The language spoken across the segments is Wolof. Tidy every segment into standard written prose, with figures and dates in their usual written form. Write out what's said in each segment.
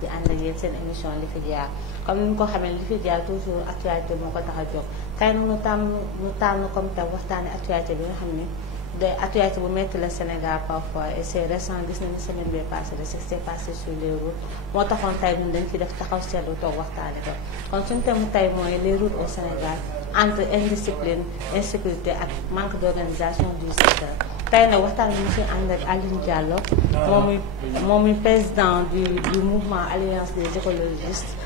di ànd ak yéen seen émission li fi jaar comme ni ñu ko xamee li fi jaar toujours actualité moo ko tax a jóg tey nu tànn comme tam waxtaane actualité bi nga xam ne day actualité bu metti la Sénégal parfois et c'est récent gis nañu semaine bi passé de ce qui s'est passé sur les routes moo taxoon tey ñun dañ ci def taxaw seetlu toog waxtaane ko kon suñu thème tey mooy les routes au Sénégal entre indiscipline insécurité ak manque d'organisation du secteur. tey nag waxtaan bi ñu si ànd ak Alioune Diallo moom muy président du mouvement Alliance des écologistes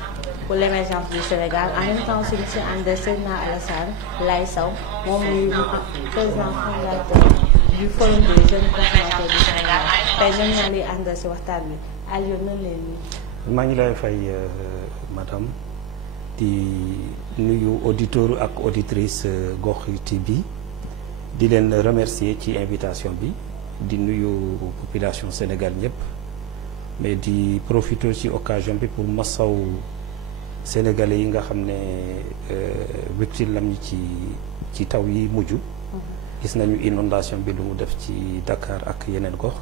pour l'émergence du Sénégal en même temps aussi ñu si ànd ak Seydina Alassane Laye Sow moom muy président fondateur du forum des jeunes consommateurs du Sénégal tey ñoom ñoo ngi ànd si waxtaan bi Alioune nan leen nii. maa ngi lay fay madame di nuyu auditeur ak auditrice Gox TV di leen remercier ci invitation bi di nuyu population Sénégal ñëpp mais di profiter ci occasion bi pour masaw sénégalais yi nga xam ne victime lam ñi ci taw yi mujj gis nañu inondation bi lu mu def ci Dakar ak yeneen gox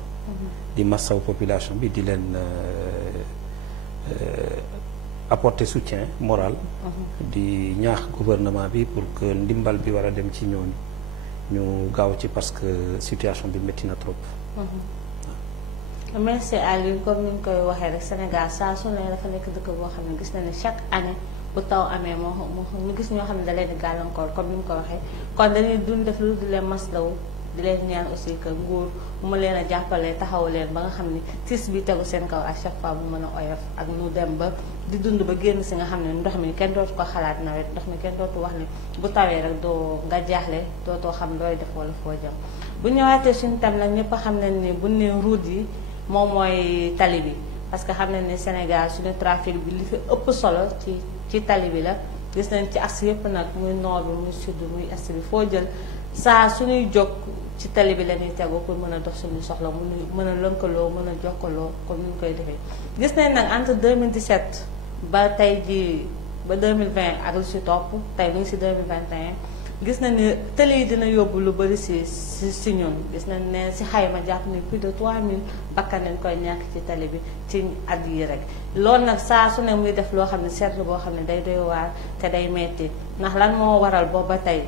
di masaw population bi di leen apporter soutien moral di ñaax gouvernement bi pour que ndimbal bi war a dem ci ñooñu ñu gaaw ci parce que situation bi métti na trop. merci Aliou comme ni ñu koy waxee rek Sénégal saa su ne dafa nekk dëkk boo xam ne gis na ne chaque année bu taw amee moo ñu gis ñoo xam ne da leen di gàllankoor comme ni mu ko waxee kon dañuy dund def lu di leen maslaw di leen ñaan aussi que nguur bu ma leen a jàppalee taxaw leen ba nga xam ne tis bi tegu seen kaw à chaque fois bu mën a oyof ak ñu dem ba di dund ba génn si nga xam ne ndox mi kenn dootu ko xalaat nawet ndox mi kenn dootu wax ne bu tawee rek doo nga jaaxle dootoo xam looy def wala foo jëm bu ñëwaatee suñu tam nag ñëpp xam nañ ne bu ne route yi moom mooy tali bi parce que xam nañ ne Sénégal suñu trafic bi li fi ëpp solo ci tali bi la gis nañ ci axe yëpp nag muy nord bi muy sud muy est bi foo jël saa suñuy jóg ci tali bi la ñuy tegu pour mën a dox suñu soxla mën a lënkaloo mën a jokkaloo comme ni ñu koy defee gis nañ nag entre 2017 ba tey ji ba 2020 ak lu si topp tey ñu ngi si 2021 gis nañ ne tali yi dina yóbbu lu bëri si ñun gis nañ ne si xayma jàpp ni plus de 3000 bakkan nañ koy ñàkk ci tali bi ci at yi rek loolu nag saa su ne muy def loo xam ne seetlu boo xam ne day doy waar te day metti ndax lan moo waral booba tey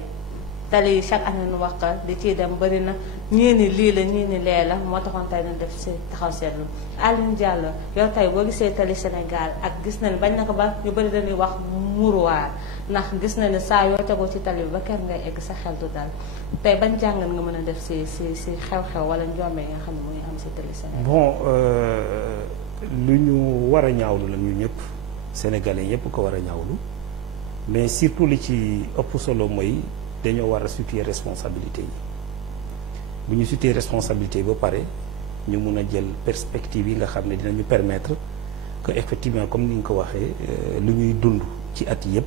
tali yi chaque année nu wax di ciy dem bëri na ñii ni lii la ñii ni lee la moo taxoon tey ñu def si taxaw seetlu Alioune Diallo yow tey boo gisee tali Sénégal ak gis nañ bañ na ko ba ñu bëri dañuy wax muruwaar ndax gis na ne saa yoo tegoo ci tali bi ba kenn ngay egg sa xel du dal tey bañ jàngal nga mën a def si xew-xew wala njombe nga xam ne muy am si tali Sénégal. bon lu ñu war a ñaawlu la ñu ñëpp sénégalais yëpp ko war a ñaawlu mais surtout li ci ëpp solo mooy dañoo war a situer responsabilité yi bu ñu situer responsabilité yi ba pare ñu mun a jël perspective yi nga xam ne dinañu permettre que effectivement comme ni nga ko waxee lu ñuy dund ci at yëpp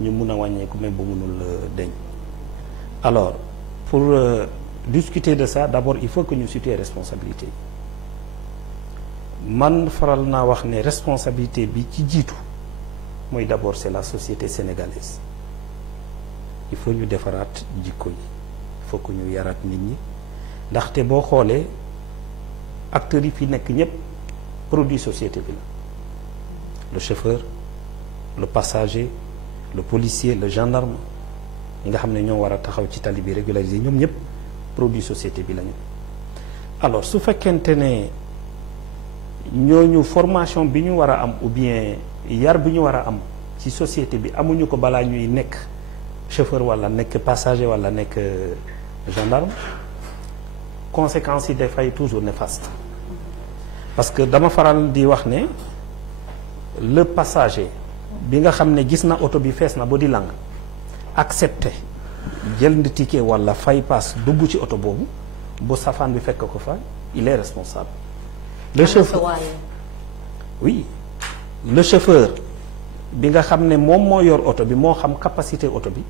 ñu mun a wàññeeku même bu mënul deñ alors pour discuter de ça d'abord il faut que ñu situer responsabilité yi man faral naa wax ne responsabilité bi ci jiitu mooy d'abord c'est la société sénégalaise il faut ñu defaraat jikko yi il faut que ñu yaraat nit ñi ndaxte boo xoolee acteurs yi fi nekk ñëpp produit société bi la le chauffeur le passager le policier le gendarme ñi nga xam ne ñoo war a taxaw ci tali bi régulariser ñoom ñëpp produit société bi lañu alors su fekkente ne ñooñu formation bi ñu war a am ou bien yar bi ñu war a am ci société bi amuñu ko balaa ñuy nekk chauffeur wala nekk passager wala nekk gendarme conséquences yi dafay toujours néfaste parce que dama faral di wax ne le passager bi nga xam ne gis na oto bi fees na ba di lang accepté jël ticket wala fay pass dugg ci oto boobu bu safaan bi fekk ko fa il est responsable le chauffeur oui le chauffeur bi nga xam ne moom moo yor oto bi moo xam capacité oto bi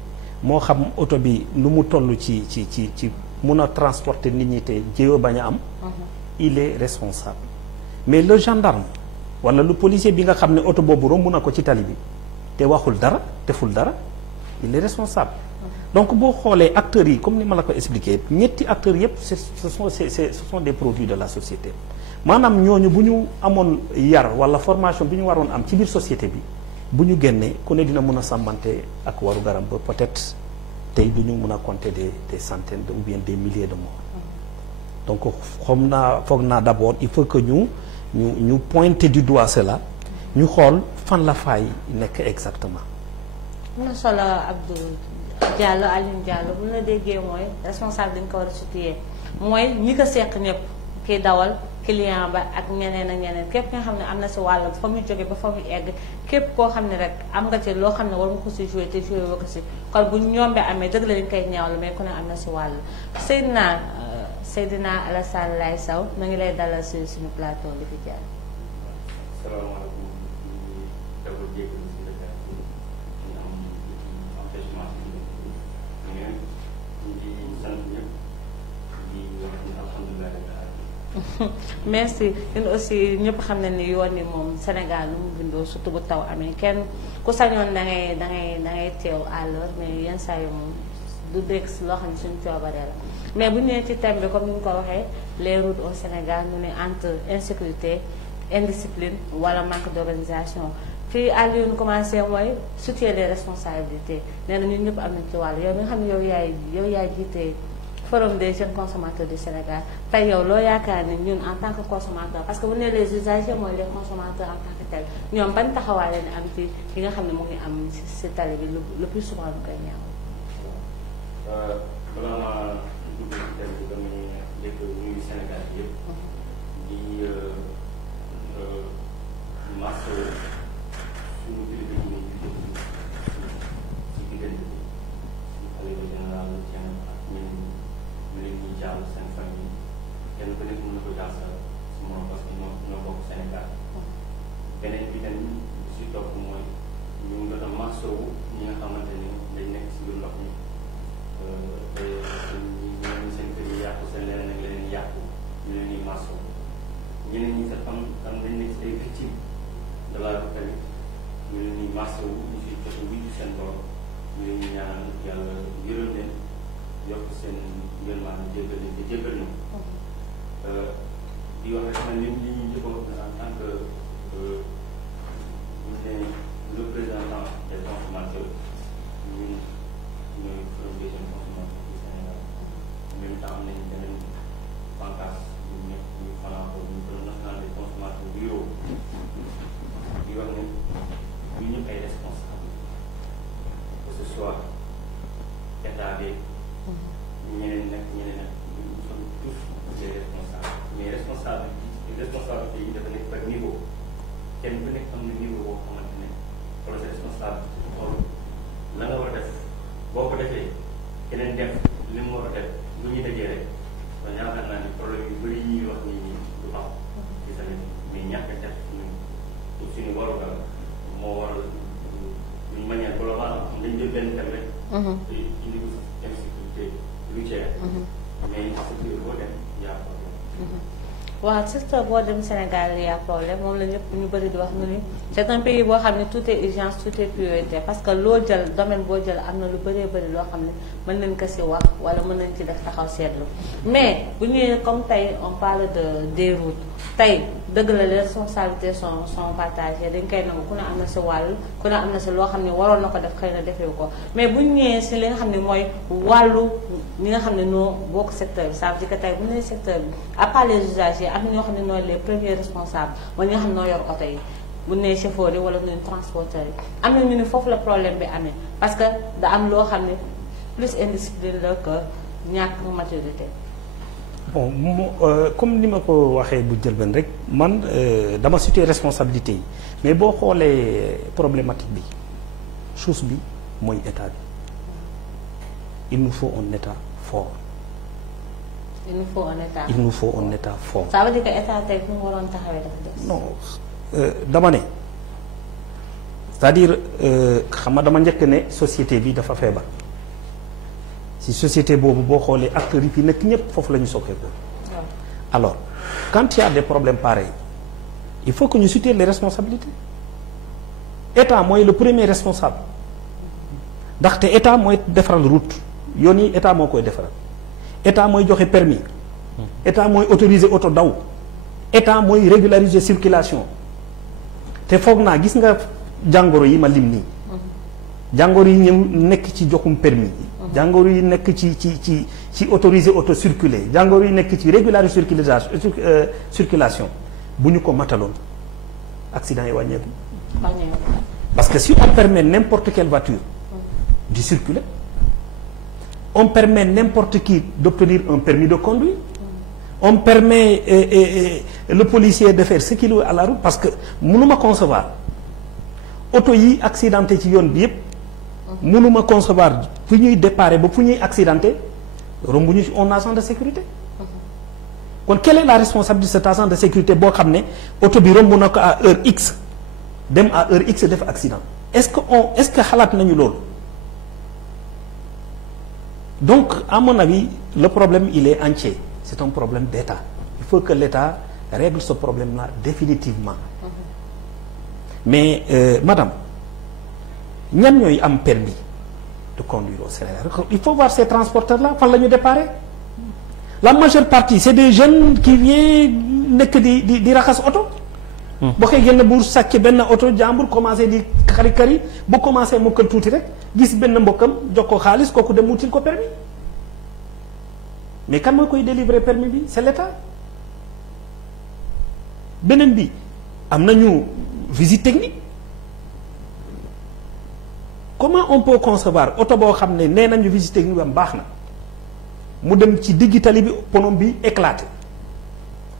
moo xam oto bi lu mu toll ci mun a transporter nit ñi te jéego bañ a am il est responsable mais le gendarme wala le policier bi nga xam ne oto boobu romb na ko ci tali bi te waxul dara deful dara il est responsable donc boo xoolee acteurs yi comme ni ma la ko expliqué ñetti acteurs yëpp ce sont des produits de la société maanaam ñooñu bu ñu amoon yar wala formation bi ñu waroon am ci biir société bi bu ñu génnee ku ne dina mën a sàmmante ak waru garam ba peut-être tey du ñu mën a compter des centaines ou bien des milliers de morts donc foog naa d'abord il faut que ñu pointer du doigt cela ñu xool fan la faay nekk exactement. am na solo Abdou Diallo Alioune Diallo bu la déggee mooy responsable dañ ko war a situer mooy ñi ko seq ñëpp kiy dawal client ba ak ñeneen ak ñeneen képp nga xam ne am na si wàll fa muy jóge ba fa muy egg képp koo xam ne rek am nga ci loo xam ne war nga ko si joué te joué woo ko si kon bu ñombee amee dëgg la dañ koy ñaawlu mais ku ne am na si wàll Seydina Alassane Laye Sow ma ngi lay dalal si suñu plateau bi fi jaar. salaamaaleykum merci ñun aussi ñëpp xam nañ ni yoon ni moom Sénégal nu mu bindoo surtout bu taw amee kenn ku sañoon da ngay teew à l'heure mais yenn saa yi moom du dégg si loo xam ne suñu coobaree la mais bu ñu nee ci thème bi comme ni ñu ko waxee les routes au Sénégal ñu ne entre insécurité indiscipline wala manque d'organisation fii Alioune commencé mooy situer les responsabilités nee na ñun ñëpp am nañ ci wàll yow mi nga xam ne yow yaay jiite forum des jeunes consommateurs du Sénégal tey yow loo yaakaar ni ñun en tant que consommateur parce que bu ne les usagers mooy les consommateurs en tant que tel ñoom ban taxawaay leen am ci yi nga xam ne mu ngi am si tali bi le plus souvent lu koy ñaaw. balaa maa dugg ci thème bi damay njëkk nuyu Sénégal bi yëpp di mars suñu kilifa yi ñu ci diggante bi suñu xalifa général Thiam ak ñeneen ñu leen ñuy jàll seen famille kenn ku nekk mën na ko jàll sa morom parce que ñoo bokk Sénégal beneen bi tamit si topp mooy ñu ngi doon marsowu ñi nga xamante ni dañ nekk si biir ndox mi te ñeneen seen kër yi yàqu seen leneen ak leneen yàqu ñu leen ñuy marsowu ñeneen ñi sax am dañ nekk si ay victimes de la route tamit ñu leen ñuy marsowu ñu si jot a wujju seen borom ñu leen ñuy ñaanal yàlla yërëm leen yokk seen ngërmaan jéggal leen te jéggal ñu di wax rek man li ñu njëkkoon en tant que ñu ne représentant des consommateurs ñun ñooy forum des jeunes consommateurs du Sénégal en même temps am nañu beneen bànqaas ñu nekk ñu fanaan ko ñu forum national des consommateurs du yow di wax ne ñu ñëpp ay responsable que ce soit état bi ñeneen nag nous sommes tous des responsables mais responsabilité yi dafa nekk par niveau kenn ku nekk am na niveau boo xamante ne wala sa responsable xool la nga war a def boo ko defee keneen def li mu war a def lu ñuy dajee rek kon yaakaar naa ni problème yu bëri yi ñuy wax nit ñi du am ci tamit mais ñàkk a def suñu warugal moo waral d'une manière globale am dañ jël benn thème rek indi ko insécurité routière mais secteur boo dem yaa problème waaw secteur boo dem Sénégal y a problème moom la ñëpp ñu bëri di wax nu ni c'est un pays boo xam ne tout est urgence tout est priorité parce que loo jël domaine boo jël am na lu bëree bëri loo xam ne mën nañ ko si wax wala mën nañ ci def taxaw seetlu mais bu ñëwee comme tey on parle des routes tey dëgg la les responsabilités sont partagées dañ koy nangu ku ne am na si wàll ku ne am na si loo xam ne waroon na ko def xëy na defewu ko mais bu ñu ñëwee si li nga xam ne mooy wàllu ñi nga xam ne noo bokk secteur bi ça veut dire que tey bu ñu nee secteur bi à part les usagers am na ñoo xam ne nooy les premiers responsables mooy ñi nga xam ne noo yor oto yi bu ñu nee chauffeur yi wala ñu transporteurs yi am na ñu ne foofu la problème bi amee parce que da am loo xam ne plus indiscipline la que ñàkk maturité. bon comme ni ma ko waxee bu jël benn rek man dama situé responsabilité yi mais boo xoolee problématique bi chose bi mooy état bi il nous faut un état fort. il nous faut un état. il nous faut un état fort. ça veut dire que état tey fu mu waroon taxawee dafa des. non dama ne c'est-à-dire xam nga dama njëkk ne société bi dafa feebar. si société boobu boo xoolee acteurs yi fi nekk ñëpp foofu la ñu sokkeekoo. alors quand il y a des problèmes pareils il faut que ñu situer les responsabilités état mooy le premier responsable ndaxte état mooy defaral route yoon yi état moo koy defaral état mooy joxe permis état mooy autoriser oto daw état mooy régulariser circulation te foog naa gis nga jàngoro yi ma lim nii jàngoro yi ñëw nekk ci joxum permis jàngoro yi nekk ci autoriser auto circuler jàngoro yi nekk ci régulariser circulation bu ñu ko mataloon accident yi wàññeeku parce que si on permet n'importe quelle voiture de circuler on permet n'importe qui d'obtenir un permis de conduire on permet le policier de faire ce qu'il veut à la route parce que mënuma concevoir auto yi accidenté ci yoon bi yëpp mënuma concevoir fu ñuy déparé ba fu ñuy accidenté rombuñu un agent de sécurité kon quelle est la responsabilité de cet agent de sécurité boo xam ne auto bi romb na ko à heure X dem à heure X def accident est-ce que xalaat nañu loolu donc à mon avis le problème il est entier c'est un problème d'État il faut que l'État règle ce problème-là définitivement mais madame ñan ñooy am permis de conduire au Sénégal il faut voir ces transporteurs-là fan la ñu déparé la majeure partie c'est des jeunes qui viennent nekk di raxas oto boo koy génn bu sàcc benn oto jàmbur commencé di kari bu commencé mokkal tuuti rek gis benn mbokkam jox ko xaalis kooku dem wutil ko permis mais kan mooy koy délivrer permis bi c'est l'État beneen bi am nañu visite technique comment on peut concevoir oto boo xam ne nee nañu visite technique bi am baax na mu dem ci diggi tali bi ponom bi éclaté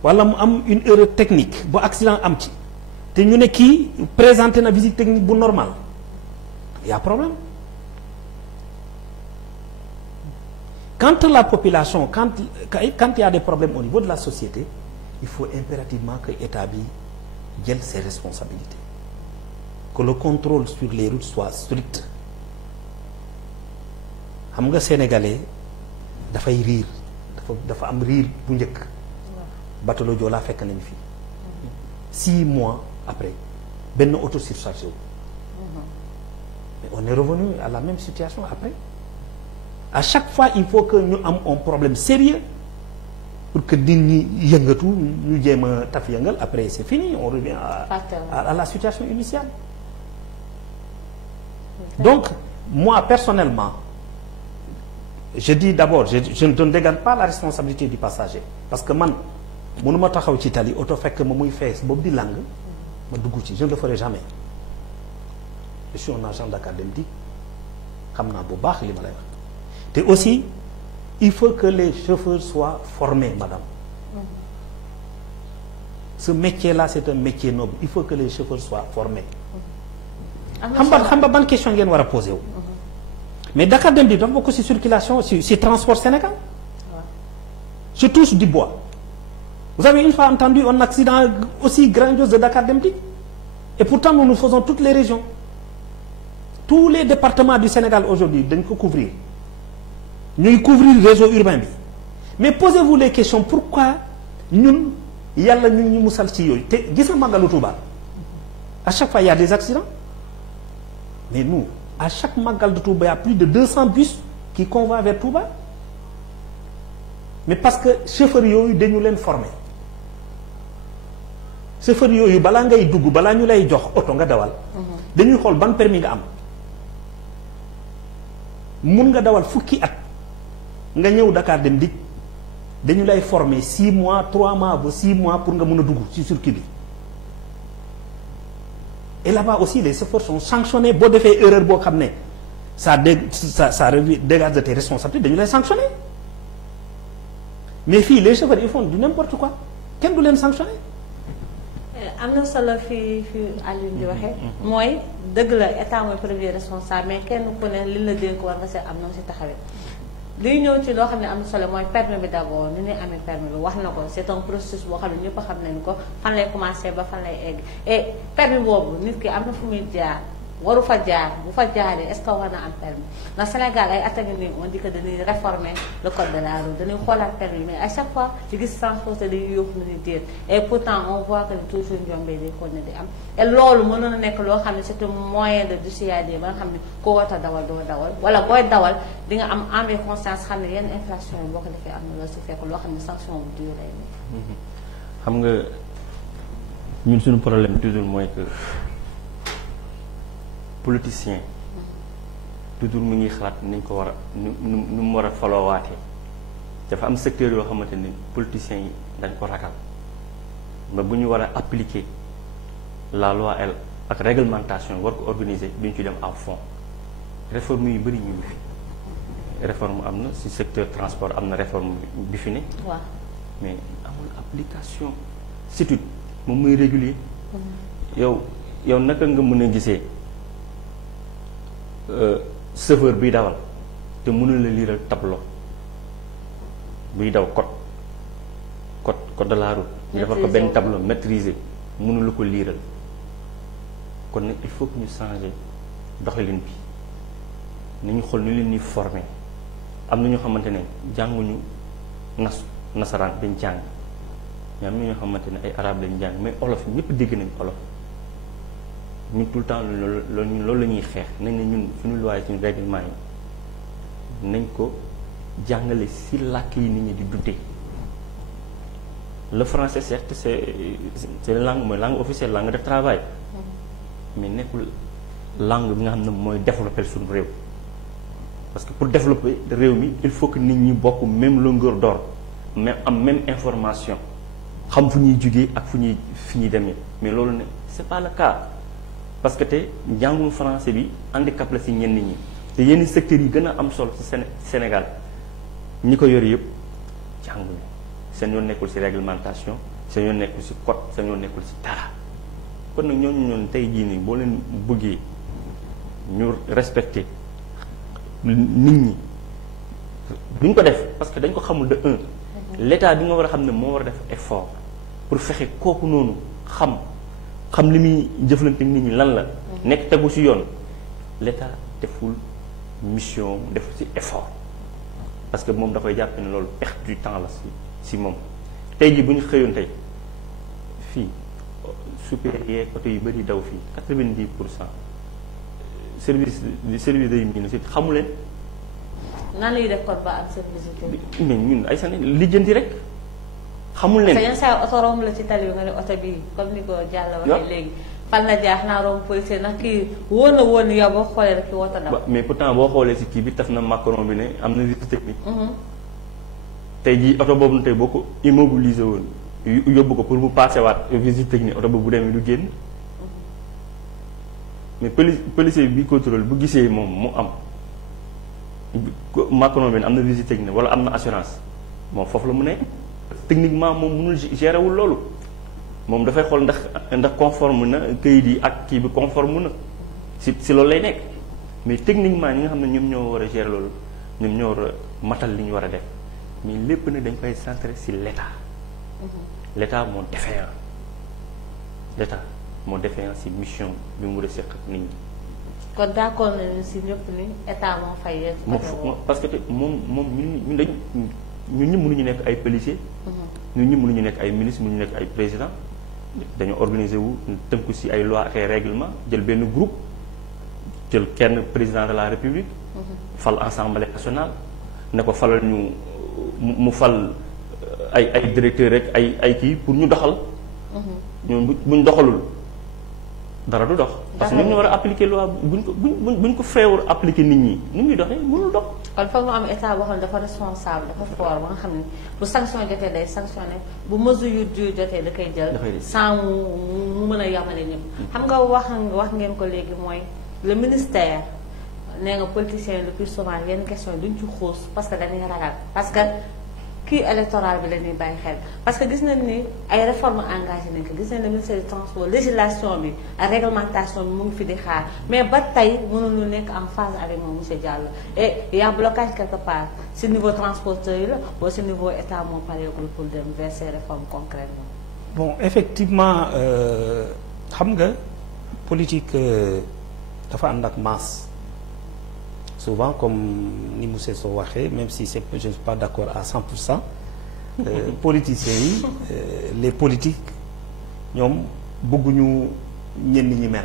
wala mu am une erreur technique bu accident am ci te ñu ne kii présenté na visite technique bu normal y a problème quand la population quand il y a des problèmes au niveau de la société il faut impérativement que état bi jël ses responsabilités que le contrôle sur les routes soit strict xam nga sénégalais dafay riir dafa am riir bu njëkk bateau le Joola fekk nañu fi 6 mois après benn auto surchargé wu mais on est revenu à la même situation après à chaque fois il faut que ñu am un problème sérieux pour que nit ñi yëngatu ñu jéem a taf yëngal après c'est fini on revient à la situation initiale donc moi personnellement je dis d'abord je ne dégarde pas la responsabilité du passager parce que man mënuma taxaw ci tali oto fekk ma muy fees boobu di lang ma dugg ci je ne le ferai jamais je suis un agent Dakar Dem Dikk xam naa bu baax li ma lay wax te aussi il faut que les chauffeurs soient formés madame ce métier-là c'est un métier noble il faut que les chauffeurs soient formés xam nga ban question ngeen war a poser wu mais Dakar Dem Dikk dafa bokk ci circulation ci transport Sénégal je touche du bois vous avez une fois entendu un accident aussi grandiose de Dakar Dem Dikk et pourtant nous faisons toutes les régions tous les départements du Sénégal aujourd'hui dañ ko couvrir ñuy couvrir réseau urbain bi mais posez-vous les questions pourquoi ñun yàlla ñu musal ci yooyu te gis nga màggalu Touba à chaque fois il y a des accidents mais nous à chaque màggal de Touba il y a plus de 200 bus qui convoient vers Touba mais parce que chauffeurs yooyu dañu leen former chauffeur yooyu balaa ngay dugg balaa ñu lay jox oto nga dawal dañuy xool ban permis nga am mun nga dawal fukki at nga ñëw Dakar Dem Dikk dañu lay former 6 mois 3 mois ba 6 mois pour nga mën a dugg ci circuit bi et là-bas aussi les chauffeurs sont sanctionnés boo defee erreur boo xam ne ça dégage de tes responsabilités dañu lay sanctionner mais fii les chauffeurs ils font du n'importe quoi kenn du leen sanctionner. am na solo fi Alioune di waxee mooy dëgg la état mooy premier responsable mais kenn ku ne li la dénk war nga see am na si taxawee liy ñëw ci loo xam ne am na solo mooy permis bi d'abord ni ñuy amee permis bi wax na ko c'est un processus boo xam ne ñëpp a xam nañu ko fan lay commencer ba fan lay egg et permis boobu nit ki am na fu muy jaar waru fa jaar bu fa jaaree est-ce que war na am permis ndax Sénégal ay at a ngi nii on dit que dañuy réformer le code de la route dañuy xoolaat permis mais à chaque fois ci gis transporté dañuy yóbbu nañu déet et pourtant on voit que toujours njombee day kon ne di am et loolu mënoon a nekk loo xam ne c'est un moyen de dissuader ba nga xam ne ko war a dawal doo dawal wala booy dawal di nga am amee conscience xam ne yenn infraction yi boo ko defee am na la su fekk loo xam ne sanction bu dur lay nekk. xam nga ñun suñu problème toujours mooy que politicien toujours mu ngi xalaat nañ ko war a nu mu war a faloowaatee dafa am secteur yoo xamante ni politiciens yi dañ ko ragal mais bu ñu war a appliquer la loi elle ak réglementation war ko organiser duñ ci dem à fond réforme yu bëri ñu ngi fi réforme am na ci secteur transport am na réforme bi fi ne waaw mais amul application surtout moom muy régulier yow naka nga mën a gisee chauffeur biy dawal te mënul la liiral tableau buy daw code de la route ñu defar ko benn tableau maîtrisé mënul la ko liiral kon nag il faut que ñu changer doxalin bi nañu xool ni leen ñuy former am na ñoo xamante ne jànguñu nasaraan dañ jàng mais am na ñoo xamante ne ay arabe lañ jàng mais olof ñëpp dégg nañ olof ñun tout le temps loolu la ñuy xeex nañ ne ñun suñu loi suñu règlement yi nañ ko jàngale si làkk yi nit ñi di dundee le français certes c'est la langue mooy langue officielle langue de travail mais nekkul langue bi nga xam ne mooy développer suñu réew parce que pour développer réew mi il faut que nit ñi bokk même longueur d'onde même am même information xam fu ñuy jugee ak fi ñuy demee mais loolu ne c'est pas le cas parce que te njàngum français bi handicap la ci ñenn ñi te yenn secteurs yi gën a am solo ci Sénégal ñi ko yor yëpp jànguñu seen yoon nekkul ci réglementation seen yoon nekkul ci code seen yoon nekkul ci dara kon nag ñooñu tey jii nii boo leen bëggee ñu respecter nit ñi duñ ko def parce que dañ ko xamul de un l'état bi nga war a xam ne moo war a def effort pour fexe kooku noonu xam li muy jëflante nit ñi lan la nekk tegu ci yoon l'état deful mission deful ci effort parce que moom dafay jàpp ne loolu perte du temps la ci moom tey jii bu ñu xëyoon tey fii super yeeg oto yu bëri daw fii 90% service day mine si xamu leen nan lay def kon ba am service mais ñun ay sane lijjanti rek xamul leen. yenn saa oto romb la ci tali bi nga ne oto bii comme ni ko Diallo waxee léegi fan la jaax naa romb policier ndax kii wóor na woon yow boo xoolee rek ki woto daw. mais pourtant boo xoolee si kii bi taf na Macron bi ne am na visite technique. tey jii oto boobu tey boo ko immobilisé woon yóbbu ko pour mu passé waat visite technique oto boobu bu demee du génn mais policier bi contrôle bu gisee moom mu am Macron bi ne am na visite technique wala am na assurance moom foofu la mu ne. techniquement moom mënul gérer wul loolu moom dafay xool ndax conforme na këyit yi ak kii bi conforme na si loolu lay nekk mais techniquement ñi nga xam ne ñoom ñoo war a gérer loolu ñoom ñoo war a matal li ñu war a def mais lépp nag dañ koy centrer si l'état l'état moo défaillant si mission bi mu war a seq ak nit ñi. kon d'accord nañu si ñëpp ni état moo fay. parce que moom ñun ñëpp mënuñu nekk ay policier ñun ñëpp mënuñu nekk ay ministre mënuñu nekk ay président dañoo organiser wu tënku ci ay loi ak ay règlement jël benn groupe jël kenn président de la république fal assemblée nationale ne ko falal ñu mu fal ay directeur rek ay kii pour ñu doxal ñoom buñ doxalul dara du dox parce que ñoom ñoo war a appliquer loi buñ ko feewul appliquer nit ñi nu muy doxee mënul dox. kon foog mu am état boo xam ne dafa responsable dafa fort ba nga xam ne bu sanction jotee day sanctionné bu mesure yu jotee da koy jël sans mu mën a yamale ñëpp xam nga wax ngeen ko léegi mooy le ministère nee nga politicien le plus souvent yenn question duñ ci xuus parce que dañuy ragal parce que kii électoral bi la ñuy bàyyi xel parce que gis nañ ni ay réformes engagé nañ ko gis nañ ne ministère du transport législation bi ak réglementation bi mu ngi fi di xaar mais ba tey mënuñu nekk en phase avec moom monsieur Diallo et y a blocage quelque part si niveau transporteur yi la wala si niveau état moo pareegul pour dem vers ces réformes concrètement. bon effectivement xam nga politique dafa ànd ak masse. Souvent comme ni monsieur Sow waxee même si c'est je ne suis pas d'accord à 100%, politiciens yi les politiques ñoom bëgguñu ñenn ñi mer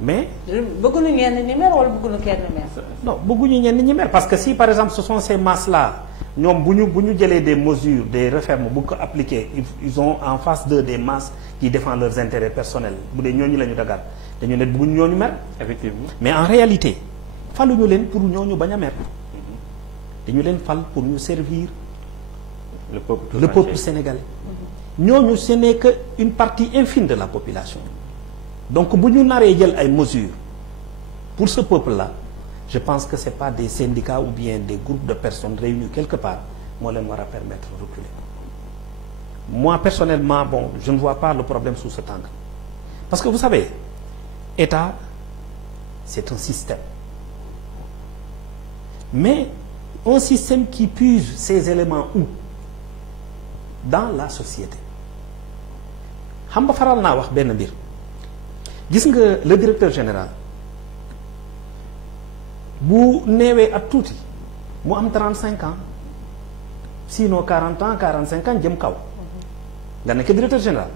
mais. bëgguñu ñenn ñi mer wala bëgguñu kenn mer. non bëgguñu ñenn ñi mer parce que si par exemple ce sont ces masses là ñoom bu ñu jëlee des mesures des réformes bu ko appliquer ils ont en face d'eux des masses qui défendent leurs intérêts personnels bu dee ñooñu la ñu dagal dañu ne bëgguñu ñooñu mer. effectivement mais en réalité faluñu leen pour ñooñu bañ a mer dañu leen fal pour ñu servir le peuple sénégalais. ñooñu ce n'est que une partie infime de la population. donc bu ñu naree jël ay mesures pour ce peuple là je pense que c'est pas des syndicats ou bien des groupes de personnes réunis quelque part moo leen war a permettre de reculer. moi personnellement bon je ne vois pas le problème sous cet angle parce que vous savez État c'est un système mais un système qui puise ces éléments où dans la société xam nga faral naa wax benn mbir gis nga le directeur général bu neewee at tuuti mu am 35 ans sinon 40 ans 45 ans jëm kaw nga nekk directeur général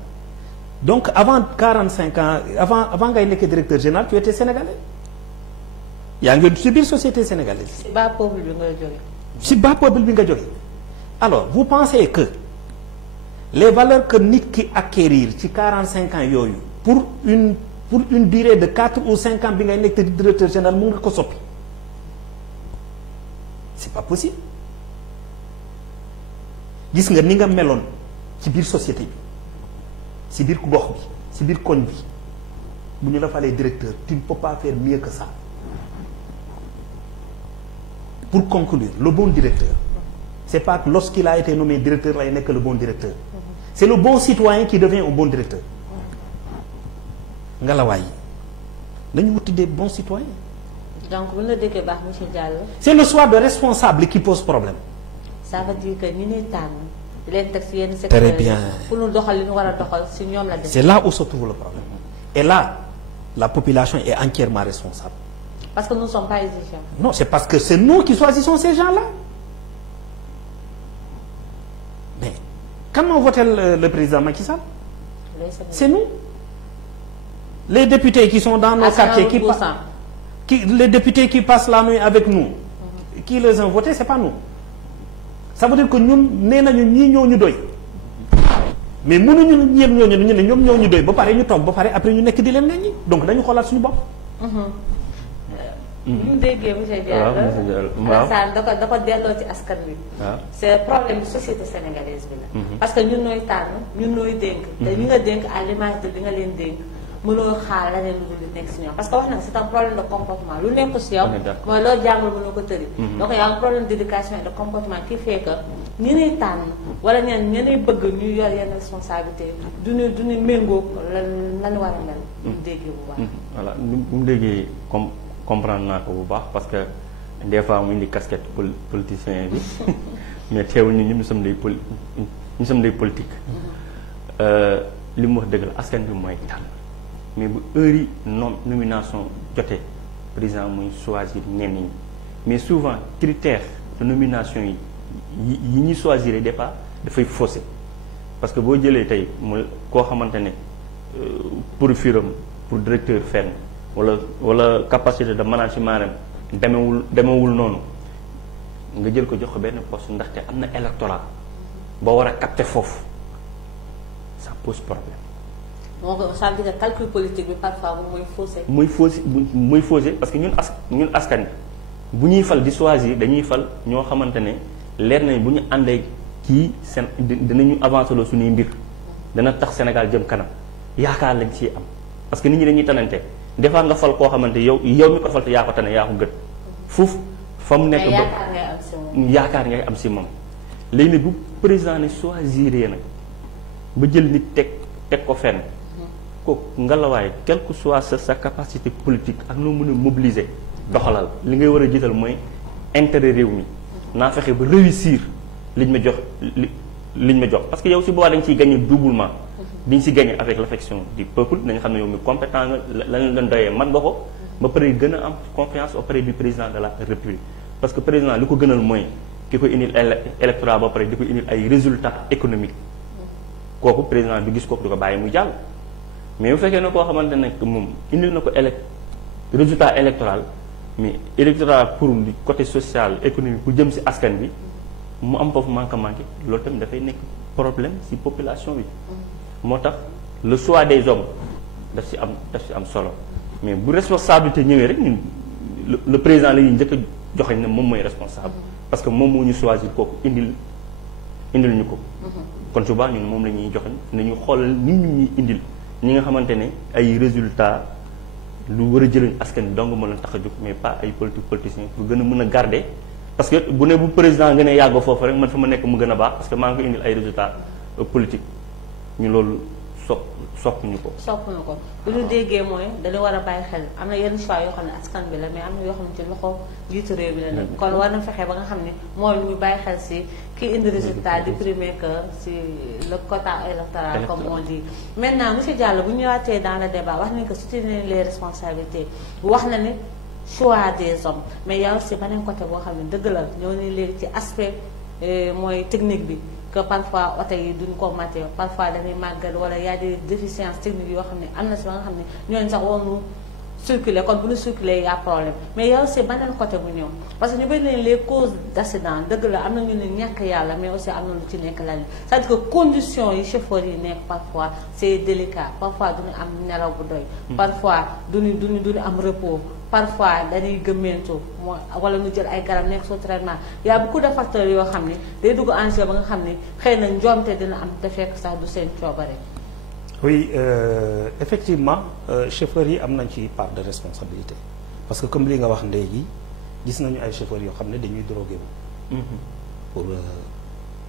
donc avant 45 ans avant ngay nekk directeur général tu étais sénégalais yaa ngi ci biir société sénégalaise. ci bas peuple bi nga jógee. ci bas peuple bi nga jógee alors vous pensez que les valeurs que nit ki acquérir ci 45 ans yooyu pour une durée de 4 ou 5 ans bi ngay nekk directeur général mu nga ko soppi c'est pas possible gis nga ni nga meloon ci biir société bi ci biir gox bi ci biir koñ bi bu ñu la falee directeur tu ne peux pas faire mieux que ça. Pour conclure, le bon directeur, c'est pas que lorsqu'il a été nommé directeur là il n'est que le bon directeur. C'est le bon citoyen qui devient un bon directeur. ngalawaay nañu wuti des bons citoyens. donc bu la déggee baax monsieur Diallo. c'est le choix de responsable qui pose problème. ça veut dire que ñi ñuy tànn di leen teg si yenn secteurs très bien pour ñu doxal li ñu war a doxal si ñoom la def. c'est là où se trouve le problème. et là la population est entièrement responsable. parce que nous ne sommes pas exigeants. non c'est parce que c'est nous qui choisissons ces gens-là. mais quand on vote le président Macky Sall. c'est nous. les députés qui sont dans nos quartiers les députés qui passent la nuit avec nous. qui les ont votés c'est pas nous. ça veut dire que ñun nee nañu ñii ñoo ñu doy. mais mënuñu ñëpp ñooñu ñu ne ñoom ñoo ñu doy ba pare ñu toog ba pare après ñu nekk di leen ne ñi donc dañu xoolaat suñu bopp. bu ñu déggee monsieur Diallo Alassane da ko delloo ci askan wi. c'est problème société sénégalaise bi la. parce que ñun nooy tànn ñun nooy dénk. te ñi nga dénk à l'image de li nga leen dénk mënoo xaar leneen lu dul di nekk si ñoom parce que wax na c'est un problème de comportement lu nekk si yow. mooy loo jàngal mënoo ko tëri. donc y a un problème d'éducation et de comportement qui fait que ñi ñuy tànn wala ñenn ñi ñuy bëgg ñu yor yenn responsabilité du ñu méngóog lan war a mel. bu ñu déggee bu baax. voilà bu mu déggee comprendre naa ko bu baax parce que des fois mu indi casquette politicien bi mais teewul nous sommes des politiques li mu wax dëgg la askan bi mooy tànn mais bu heure yi nomination jotee président muy choisir ñenn ñi mais souvent critères de nomination yi ñuy choisir des fois dafay faussé parce que boo jëlee tey mu koo xamante ne profilam pour directeur fenn wala capacité de management rem demewul noonu nga jël ko jox ko benn poste ndaxte am na électorat ba war a capter foofu ça pose problème. donc ça veut dire que calcul politique bi parfois moom mooy faussé parce que ñun askan bu ñuy fal di choisir dañuy fal ñoo xamante ne leer nañ bu ñu àndee kii seen dinañu avancer loo suñuy mbir dana tax Sénégal jëm kanam yaakaar lañ ciy am parce que nit ñi dañuy tanante des fois nga fal koo xamante yow mi ko fal te yaa ko tane yaa ko gën foofu fa mu nekk yaakaar ngay am si moom léegi nag bu président ne choisir nag ba jël nit teg ko fenn kooku ngalawaay quelle que soit sa capacité politique ak noo mën a mobiliser doxalal li ngay war a jiital mooy intérêt réew mi naa fexe ba réussir liñ ma jox parce que yow si boobaa dañ ciy gagner doublement diñ si gagné avec l'affection du peuple nañu xam ne yow mi compétent nga lañ leen doyee man nga ko ba pare gën a am confiance auprès du président de la République parce que président li ko gënal mooy ki ko indil électorat ba pare di ko indil ay résultats économiques kooku président bi gis kooku di ko bàyyi muy jàll mais bu fekkee ne koo xamante ne moom indil na ko résultat électoral mais électoral pour du côté social économique bu jëm ci askan bi mu am foofu manqué loolu tamit dafay nekk problème ci population bi moo tax le choix des hommes daf ci am solo mais bu responsabilité ñëwee rek ñun le président la ñuy njëkk a joxañ ne moom mooy responsable parce que moom moo ñu choisir kooku indil ñu ko kon souvent ñun moom la ñuy joxañ nañu xoolal nit ñi indil ñi nga xamante ne ay résultats lu war a jëriñ askan bi dong mën a tax a jóg mais pas ay politiciens pour gën a mën a garder parce que bu ne bu président gën a yàgg foofu rek man fa ma nekk mu gën a baax parce que maa ngi ko indil ay résultats politiques ñu loolu soppuñu ko. soppuñu ko bu ñu déggee mooy dañu war a bàyyi xel am na yenn choix yoo xam ne askan bi la mais am na yoo xam ne ci loxo jiitu réew bi la nekk kon war na fexe ba nga xam ne mooy ñu bàyyi xel si kii indi résultat di primer que si le quota électoral comme on dit. maintenant monsieur Diallo bu ñu ñëwaatee dans le débat wax nañ que soutenir les responsabilités wax na ni choix des hommes mais yow si beneen côté boo xam ne dëgg la ñoo ni léegi ci aspect mooy technique bi. que parfois oto yi duñ ko maté parfois dañuy màggal wala y a des déficiences techniques yoo xam ne am na si ba nga xam ne ñooñu sax waruñu circuler kon bu ñu circuler y a problème mais yow c'est beneen côté bu ñëw parce que ñu bëri nañ les causes d'accident dëgg la am na ñu ne ñàkk yàlla mais aussi am na lu ci nekk lan c'est-à-dire que conditions yi chauffeurs yi nekk parfois c'est délicat parfois duñu am nelaw bu doy parfois duñu am repos parfois dañuy gëmmeentu wala ñu jël ay garab nekk sous traitement y a beaucoup de facteurs yoo xam ne day dugg en jeu ba nga xam ne xëy na njoomte dina am te fekk sax du seen coobare. oui effectivement chauffeurs yi am nañ ci part de responsabilité parce que comme li nga wax léegi gis nañu ay chauffeurs yoo xam ne dañuy drogué wu pour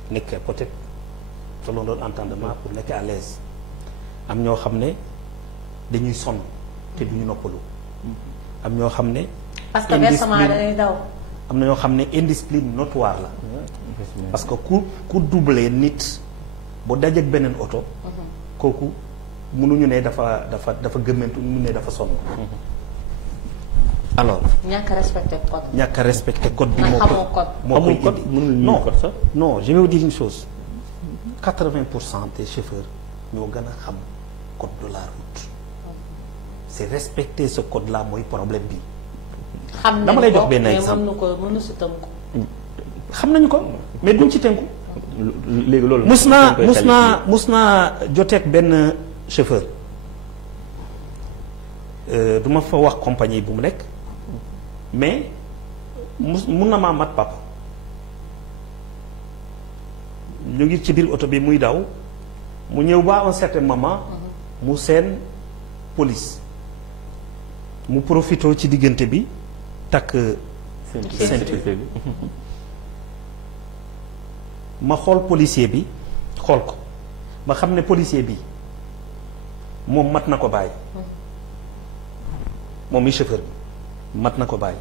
nekk peut-être selon leur entendement pour nekk à l'aise am ñoo xam ne dañuy sonn te duñu noppalu am ñoo xam ne parce que versement dañuy daw am na ñoo xam ne indiscipline notoire la parce que ku doublé nit bu dajeek beneen oto kooku mënuñu ne dafa gëmmentu mënuñu ne dafa sonn alors ñàkk a respecté code bi moo koy indi non je vais vous dire une chose 80% des chauffeurs ñoo gën a xam code de la route c'est respecter ce code là mooy problème bi dama lay jox benn exemple xam nañu ko mais duñ ci tënku léegi loolu mus naa joteek benn chauffeur du ma fa wax compagnie bu mu nekk mais mun na maa mat papa ñu ngi ci biir oto bi muy daw mu ñëw ba un certain moment mu seen police mu profité ci diggante bi takk ceinture bi ma xool policier bi xool ko ma xam ne policier bi moom mat na ko bàyyi moom mi chauffeur bi mat na ko bàyyi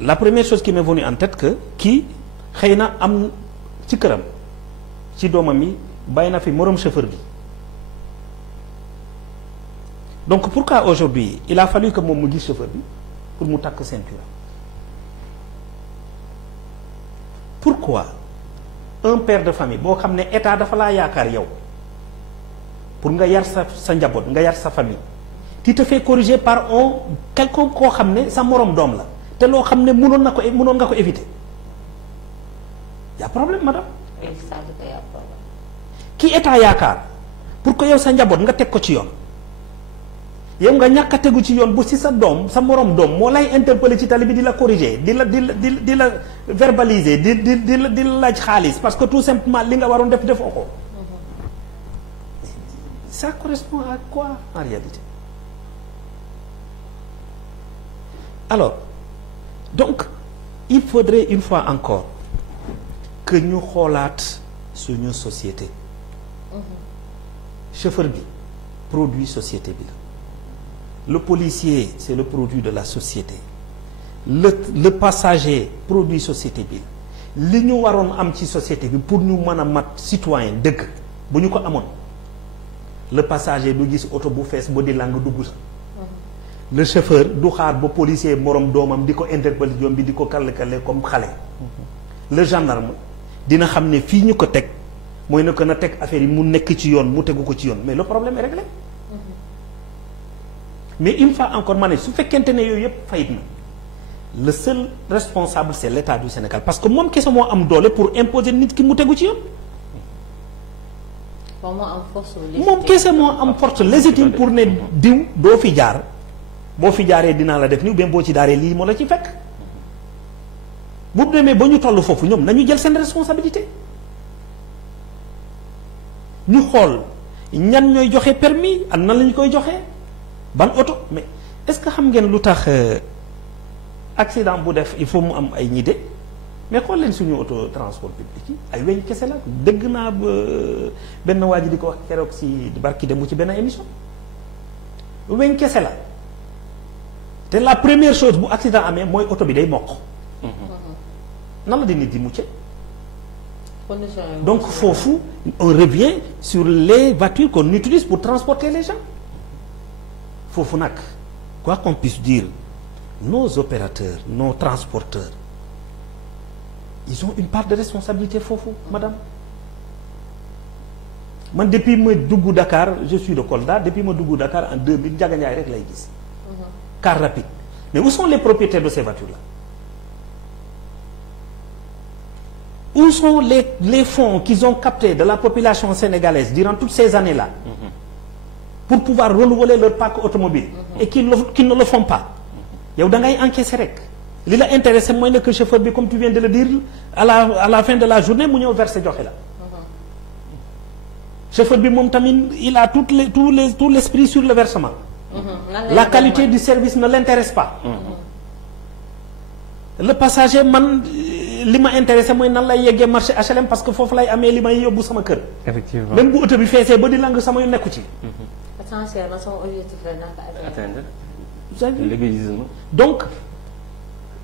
la première chose qui m'est venue en tête que kii xëy na am ci këram ci doomam yi bàyyi na fi moroom chauffeur bi donc pourquoi aujourd'hui il a fallu que moom mu gis chauffeur bi pour mu takk ceinture pourquoi un père de famille boo xam ne état dafa laa yaakaar yow pour nga yar sa njaboot nga yar sa famille tu te fais corriger par un quelqu'un koo xam ne sa moroom doom la te loo xam ne mënoon nga ko éviter y a problème madame. oui ça veut dire y a problème. ki état yaakaar pour que yow sa njaboot nga teg ko ci yoon yow nga ñàkk a tegu ci yoon bu si sa doom sa moroom doom moo lay interpeller ci tali bi di la corriger di la verbaliser di la laaj xaalis parce que tout simplement li nga waroon defoo ko. Ça correspond à quoi en réalité? Alors donc il faudrait une fois encore que ñu xoolaat suñu société. Chauffeur bi produit société bi la. Le policier c'est le produit de la société. Le passager produit société bi la. li ñu waroon am ci société bi pour ñu mën a mat citoyen dëgg bu ñu ko amoon le passager du gis oto bu fees ba di lang dugg sa le chauffeur du xaar ba policier morom doomam di ko interpeller yoon bi di ko kàll-kàlle comme xale le gendarme dina xam ne fii ñu ko teg mooy na ko na teg affaire yi mu nekk ci yoon mu tegu ko ci yoon mais le problème est réglé mais une fois encore ma ne su fekkente ne yooyu yëpp fayit na le seul responsable c'est l'État du Sénégal parce que moom kese moo am doole pour imposer nit ki mu tegu ci yoon moom kese moo am force légitime pour ne diw doo fi jaar boo fi jaaree dinaa la def ni ou bien boo ci daaree lii moo la ci fekk bu demee ba ñu toll foofu ñoom nañu jël seen responsabilité ñu xool ñan ñooy joxe permis ak nan la ñu koy joxee ban oto mais est-ce que xam ngeen lu tax accident bu def il faut mu am ay ñide mais xool leen suñu auto transport public yi ay weñ kese la dégg naa benn waa ji di ko wax keroog si barki dem ci benn émission weñ kese la te la première chose bu accident amee mooy oto bi day mokk nan la di nit di mucce donc foofu on revient sur les voitures qu'on utilise pour transporter les gens foofu nag quoi qu'on puisse dire nos opérateurs nos transporteurs ils ont une part de responsabilité foofu madame man depuis ma dugg Dakar je suis de Kolda depuis ma dugg Dakar en 2000 Ndiaga Ndiaye rek lay gis car rapide mais où sont les propriétaires de ces voitures là où sont les fonds qu'ils ont captés de la population sénégalaise durant toutes ces années là pour pouvoir renouveler leur parc automobile et qu'ils ne le font pas yow da ngay encaisser rek li la intéressé mooy ne que chauffeur bi comme tu viens de le dire à la fin de la journée mu ñëw verser joxe la chauffeur bi moom tamit il a tout l'esprit sur le versement la qualité du service ne l'intéresse pas le passager man li ma intéressé mooy nan lay yeggee marché HLM parce que foofu lay amee li may yóbbu sama kër effectivement même bu oto bi feesee ba di lang sama yu nekku ci essentiellement sama objectif la naka atteindre Vous l'égoïsme. donc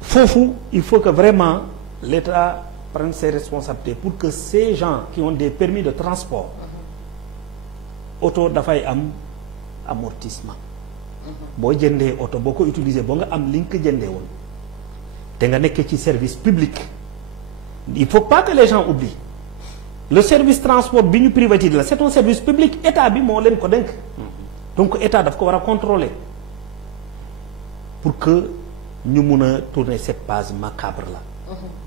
foofu il faut que vraiment l'État prenne ses responsabilités pour que ces gens qui ont des permis de transport oto dafay am amortissement boo jëndee oto boo ko utiliser boo nga am li nga ko jëndee woon te nga nekk ci service public il faut pas que les gens oublient le service transport bi ñu privatisé la c'est un service public état bi moo leen ko dénk donc état daf ko war a contrôler pour que ñu mun a tourner cette page macabre là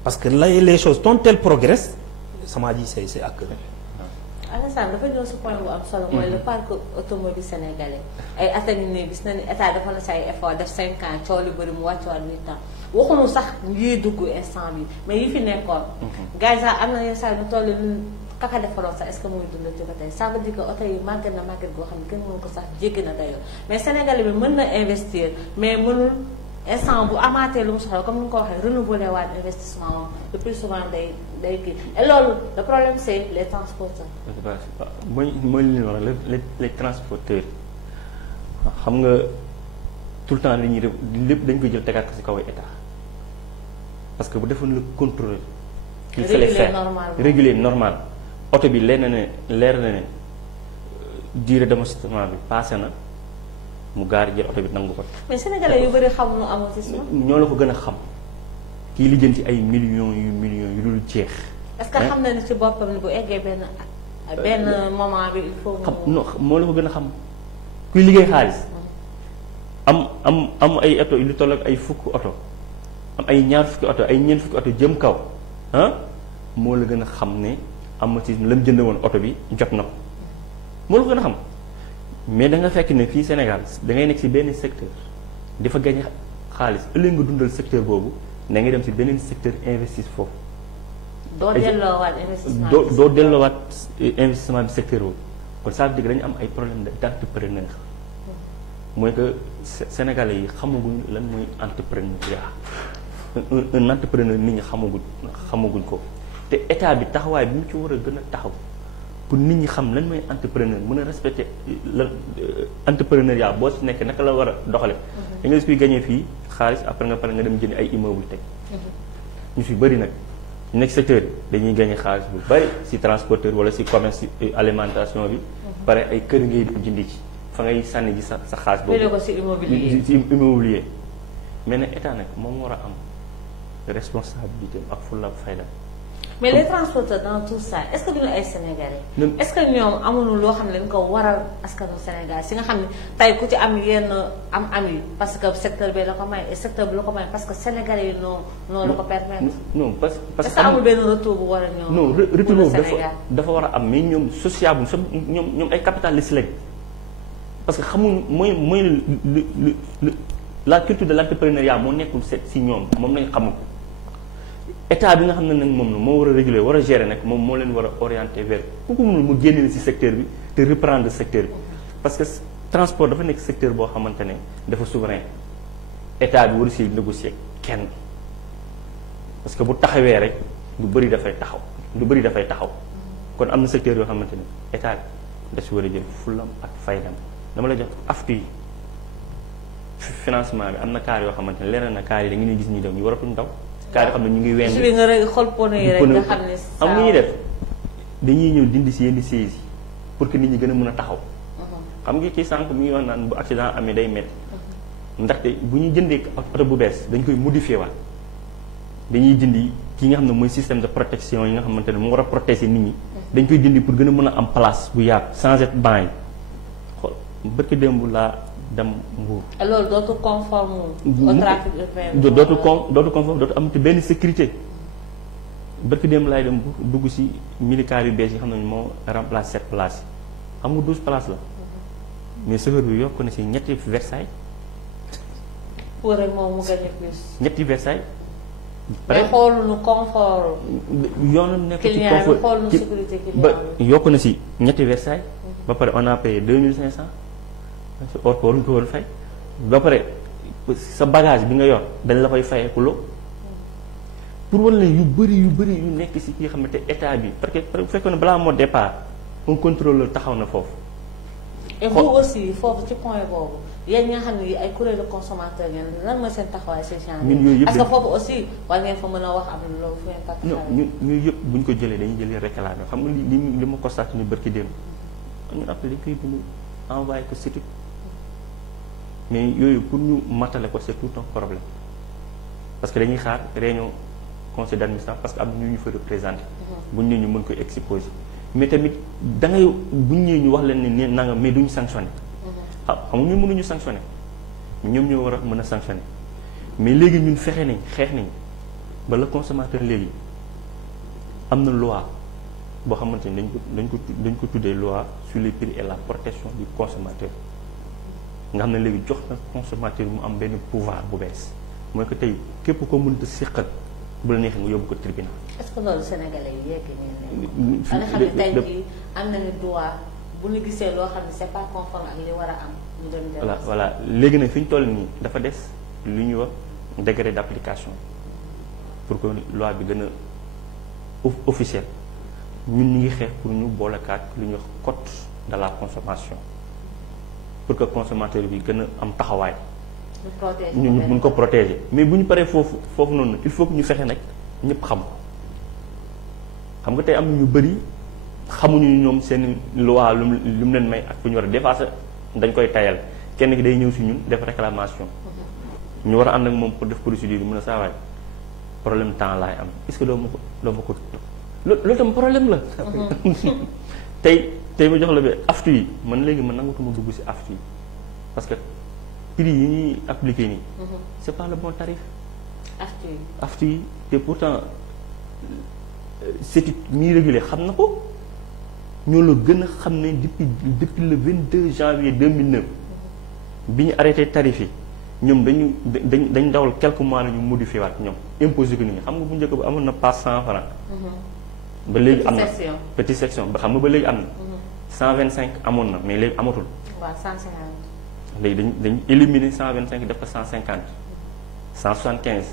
parce que là les choses dont elles progressent sama ji c'est acquis. Alassane dafa ñëw si point bu am solo mooy le parc automobile sénégalais ay at a ngi ne gis na ni état dafa na say effort def 5 ans coow lu bëri mu wàccuwaat 8 ans waxuñu sax ñuy dugg instant bi mais yi fi nekkoon gars yi sax am na yenn saa yu toll kaka defaroon sax est-ce que muy dund ci ba tey ça veut dire que oto yi màgget na màgget goo xam ne kenn mënu ko sax jéggi na dayoo mais sénégalais bi mën na investir mais mënul instant bu amaatee lu mu soxla comme ni nga ko waxee renouveler waat investissement moom le plus souvent day kii et loolu le problème c'est les transporteurs. mooy li ñu wax les transporteurs xam nga tout le temps li ñuy def lépp dañ koy jël tegaat ko ci kaw état parce que bu defoon le contrôle qu'il fallait faire régulier normal oto bi leer na ne durée d'amortissement bi passé na mu gaari jël oto bi nangu ko. mais sénégalais yu bëri xamuñu amortissement. ñoo la ko gën a xam kii lijjanti ay millions yu dul jeex. est-ce que xam na ni ci boppam ni bu eggee benn moment bi il faut. xam non moo la ko gën a xam kuy liggéey xaalis am ay oto lu toll ak ay fukk oto am ay ñaar fukki oto ay ñeent fukki oto jëm kaw moo la gën a xam ne amortissement la mu jënd woon oto bi jot na ko moo la ko gën a xam. mais da nga fekk ne fii Sénégal da ngay nekk ci benn secteur di fa gagné xaalis ëllëg nga dundal secteur boobu da ngay dem ci beneen secteur investir foofu. doo delloowaat investissement doo delloowaat investissement bi secteur boobu kon ça veut dire dañu am ay problème d'entrepreneur mooy que Sénégalais yi xamaguñ lan mooy entrepreneuriat un entrepreneur nit ñi xamaguñ ko te état bi taxawaay bi mu ci war a gën a taxaw. pour nit ñi xam lan mooy entrepreneur mën a respecter la entrepreneuriat boo si nekk naka la war a doxale da nga gis kuy gagné fii xaalis après nga pare nga dem jënd ay immeuble teg ñu si bëri nag nekk secteur dañuy gagné xaalis bu bari ci transporteur wala ci commerce alimentation bi. pare ay kër ngay dem jëndi ci fa ngay sànni ji sa xaalis boobu. ko ci immobilier ci immobilier. mais nag état nag moom war a am responsabilité ak fulla ak fayda. mais les transporteurs dans tout ça est-ce que duñu ay sénégalais. est-ce que ñoom amuñu loo xam ne dañ ko waral askanu Sénégal si nga xam ne tey ku ci am yenn am yi parce que secteur bi la ko may et secteur bi la ko may parce que sénégalais yi noo la ko permettre. non parce que est-ce que amul benn retour bu war a ñëw. non retour boobu dafa war a am mais ñoom sociable ñoom ay capitalistes lañ parce que xamuñ mooy la culture de l'entrepreneuriat moo nekkul si ñoom moom lañ xamul. état bi nga xam ne nag moom la moo war a réguler war a gérer nag moom moo leen war a orienter vers ku ko mënul mu génne ci secteur bi te reprendre secteur bi parce que transport dafa nekk secteur boo xamante ne dafa souverain état bi war si négocier kenn parce que bu taxawee rek lu bëri dafay taxaw kon am na secteur yoo xamante ne état bi da si war a jël fulam ak faydam dama la jox aftu yi financement bi am na kaar yoo xamante ne leneen na kaar yi da ngeen gis ñuy daw ñu waratuñ daw kaar yoo xam ne ñu ngi weng bi nga rek xool pono yi rek nga xam ne am nga ñuy def dañuy ñëw dindi si yenn sièges yi pour que nit ñi gën a mën a taxaw xam nga ci sànq mi ngi wax naan bu accident amee day métti ndaxte bu ñu jëndee oto bu bees dañ koy modifier waat dañuy dindi ki nga xam ne mooy système de protection yi nga xamante ne mu war a protéger nit ñi dañ koy dindi pour gën a mën a am place bu yaatu changer banc yi xool bërki démb laa dem Mbour. loolu dootul conforme au trafic urbain. dootul conforme dootul amati benn sécurité barki dem laay dem dugg ci militaires yu bees yi xam nañu moo remplace 7 places yi xam nga 12 places la mais chauffeur bi yokk na ci ñetti Versailles. pour rek moom mu gagné plus. ñetti Versailles. mais xooluñu confort. yoonam nekk ci client confort bi xooluñu sécurité client ba yokk na ci ñetti Versailles. ba pare on a payé 2500. or ko waruñu ko woon fay ba pare sa bagage bi nga yor dañ la koy fayeeku loo pour wan la yu bëri yu nekk si ki nga xamante état bi parce que bu fekkoon ne balaa moo départ un contrôleur taxaw na foofu. et vous aussi foofu ci point boobu yéen ñi nga xam ne ay kuréelu consommateur ngeen lan mooy seen taxawaay si genre. ñun yooyu yëpp parce que foofu aussi war ngeen fa mën a wax am loolu fu ngeen tax. non ñun yëpp bu ñu ko jëlee dañuy jëlee réclamé xam nga li ma constaté ni barki démb ñun après dañ koy bind envoyé ko site mais yooyu pour ñu matale ko c'est tout un problème parce que dañuy xaar réunion conseil d'administration parce que am na ñu fa représenté. bu ñu nee ñu mën koy exposer mais tamit da ngay bu ñu ñëwee ñu wax leen ne nanga mais duñu sanctionné. xam nga ñun mënuñu sanctionné ñoom ñoo war a mën a sanctionné mais léegi ñun fexe nañ xeex nañ ba le consommateur léegi am na loi boo xamante ni dañ ko tuddee loi sur les prix et la protection du consommateur. nga xam ne léegi jox na consommateur mu am benn pouvoir bu bees mooy que tey képp ko mënta séqal bu la neexee nga yóbbu ko tribunal. est-ce que loolu sénégalais yi yegg nañ leen. nga xam ne tey jii am nañu droit bu ñu gisee loo xam ne c'est pas conforme ak li war a am ñu dem. voilà léegi nag fi ñu toll nii dafa des lu ñuy wax décret d'application pour que loi bi gën a officiel ñun ñu ngi xeex pour ñu boolekaat lu ñuy wax code de la consommation. pour que consommateur bi gën a am taxawaay. ñu mun ko protéger mais bu ñu paree foofu noonu il faut que ñu fexe nag ñëpp xam ko xam nga tey am na ñu bëri xamuñu ñoom seen loi lu mu leen may ak fu ñu war a dépasser dañ koy tayal kenn ki day ñëw si ñun def réclamation. ñu war a ànd ak moom pour def procédure bi mën a saawaay problème temps laay am est-ce que doo ma ko loolu tam problème la. tey ma jox la ba aftu yi man léegi man nangatuma dugg ci aftu yi parce que prix yi ñuy appliqué nii. c'est pas le bon tarif. aftu yi te pourtant c'est ñuy réguler xam na ko ñoo la gën a xam ne depuis le 22 janvier 2009 bi ñu arrêté tarif yi ñoom dañ dawal quelques mois la ñu modifié waat ñoom imposé ko nit ñi xam nga bu njëkk ba amoon na passe 100 francs. ba léegi am na petite section ba xam nga ba léegi am na. 125 amoon na mais léegi amatul. waaw 150. léegi dañ éliminer 125 def ko 150 175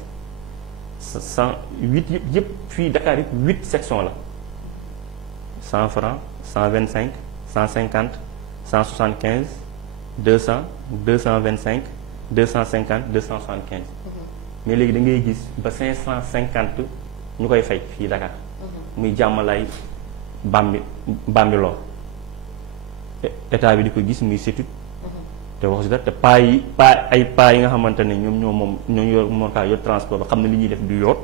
108 yëpp fii Dakar yëpp 8 sections la 100 francs 125 150 175 200 225 250 275. mais léegi da ngay gis ba 550 ñu koy fay fii Dakar. muy jàmmalaay Bambilor état bi di ko gis muy sétude. te wax si dara te paa yi nga xamante ne ñoom ñoo yor monta yor transport ba xam ne li ñuy def du yoon.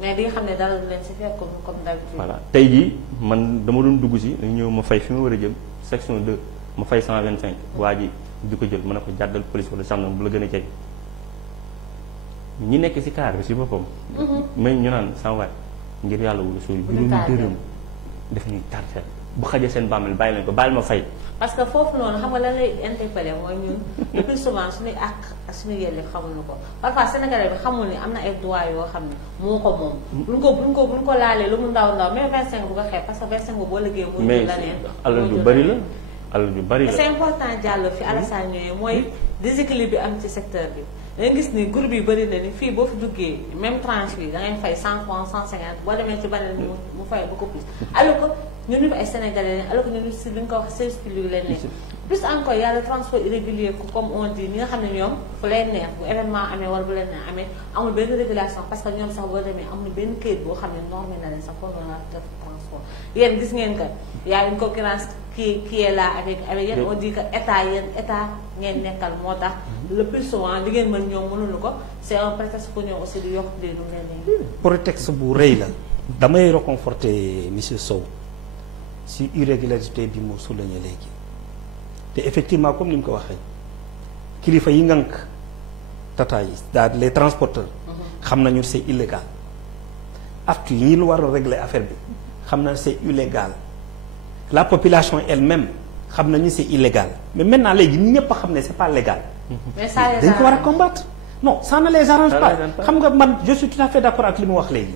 mais di nga xam ne dara du leen si fekk comme d'habitude. voilà tey jii man dama doon dugg si ñëw ma fay fi ma war a jëm section 2 ma fay 125. waa ji di ko jël mën na ko jàddal police wala gendarme bu la gën a jege. ñi nekk si kaar bi si boppam. mais ñu naan sama waay ngir yàlla wala sooy juróomi dërëm def ñuy tartel bu xajee seen bàmmeel bàyyi leen ko bàyyil ma fay. parce que foofu noonu xam nga lan lay interpellé mooy ñun le plus souvent suñuy àq ak suñu yelleef xamuñu ko parfois sénégalais bi xamul ni am na ay droits yoo xam ne moo ko moom. buñ ko laalee lu mu ndaw mais 25 bu ko xeeb parce que 25 boo liggéey. mais alal ju bari la alal ju bari la. c'est important Diallo fi Alassane ñëwee mooy déséquilibre bi am ci secteur bi. da nga gis ni groupe yi bëri na ni fii boo fi duggee même tranche bi da ngay fay 100 francs 150 boo demee ci beneen mu fay beaucoup plus alors que ñun ñu ay sénégalais lañ alors que ñun si li nga ko wax service public lañ ne plus encore y a le transport irrégulier comme on dit ñi nga xam ne ñoom fu leen neex bu événement amee wala bu leen neex amee amul benn régulation parce que ñoom sax boo demee amul benn këyit boo xam ne normé na leen sax foofu nga def transport yéen gis ngeen que y a une concurrence qui est là avec yéen on dit que état ngeen nekkal moo tax le plus souvent li ngeen mën ñoom mënuñu ko c'est un prétexte pour ñoom aussi di yokk di lu mel nii. prétexte bu rëy la damay reconforter monsieur Sow si irrégularité bi mu souligné léegi te effectivement comme ni mu ko waxee kilifa yi ngànk tata yi daal les transporteurs. xam nañu c'est illégal aftu yi ñi lu war a régler affaire bi xam nañu c'est illégal la population elle-même xam nañu c'est illégal mais maintenant léegi ñëpp a xam ne c'est pas légal. mais ça les dañ ko war a combattre non ça ne les arrange pas xam nga man je suis tout à fait d'accord ak li mu wax léegi.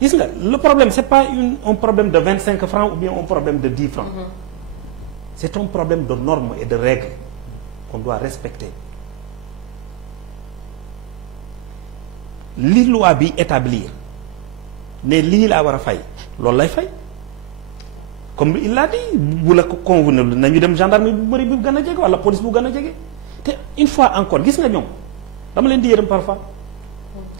gis nga le problème c'est pas un problème de 25 francs ou bien un problème de 10 francs. C'est un problème de normes et de règles qu'on doit respecter. li loi bi établir ne lii laa war a fay loolu lay fay comme il l'a dit bu la ko convenir nañu dem gendarmerie bu bëri bu gën a jege wala police bu gën a jege te une fois encore gis nga ñoom dama leen di yërëm parfois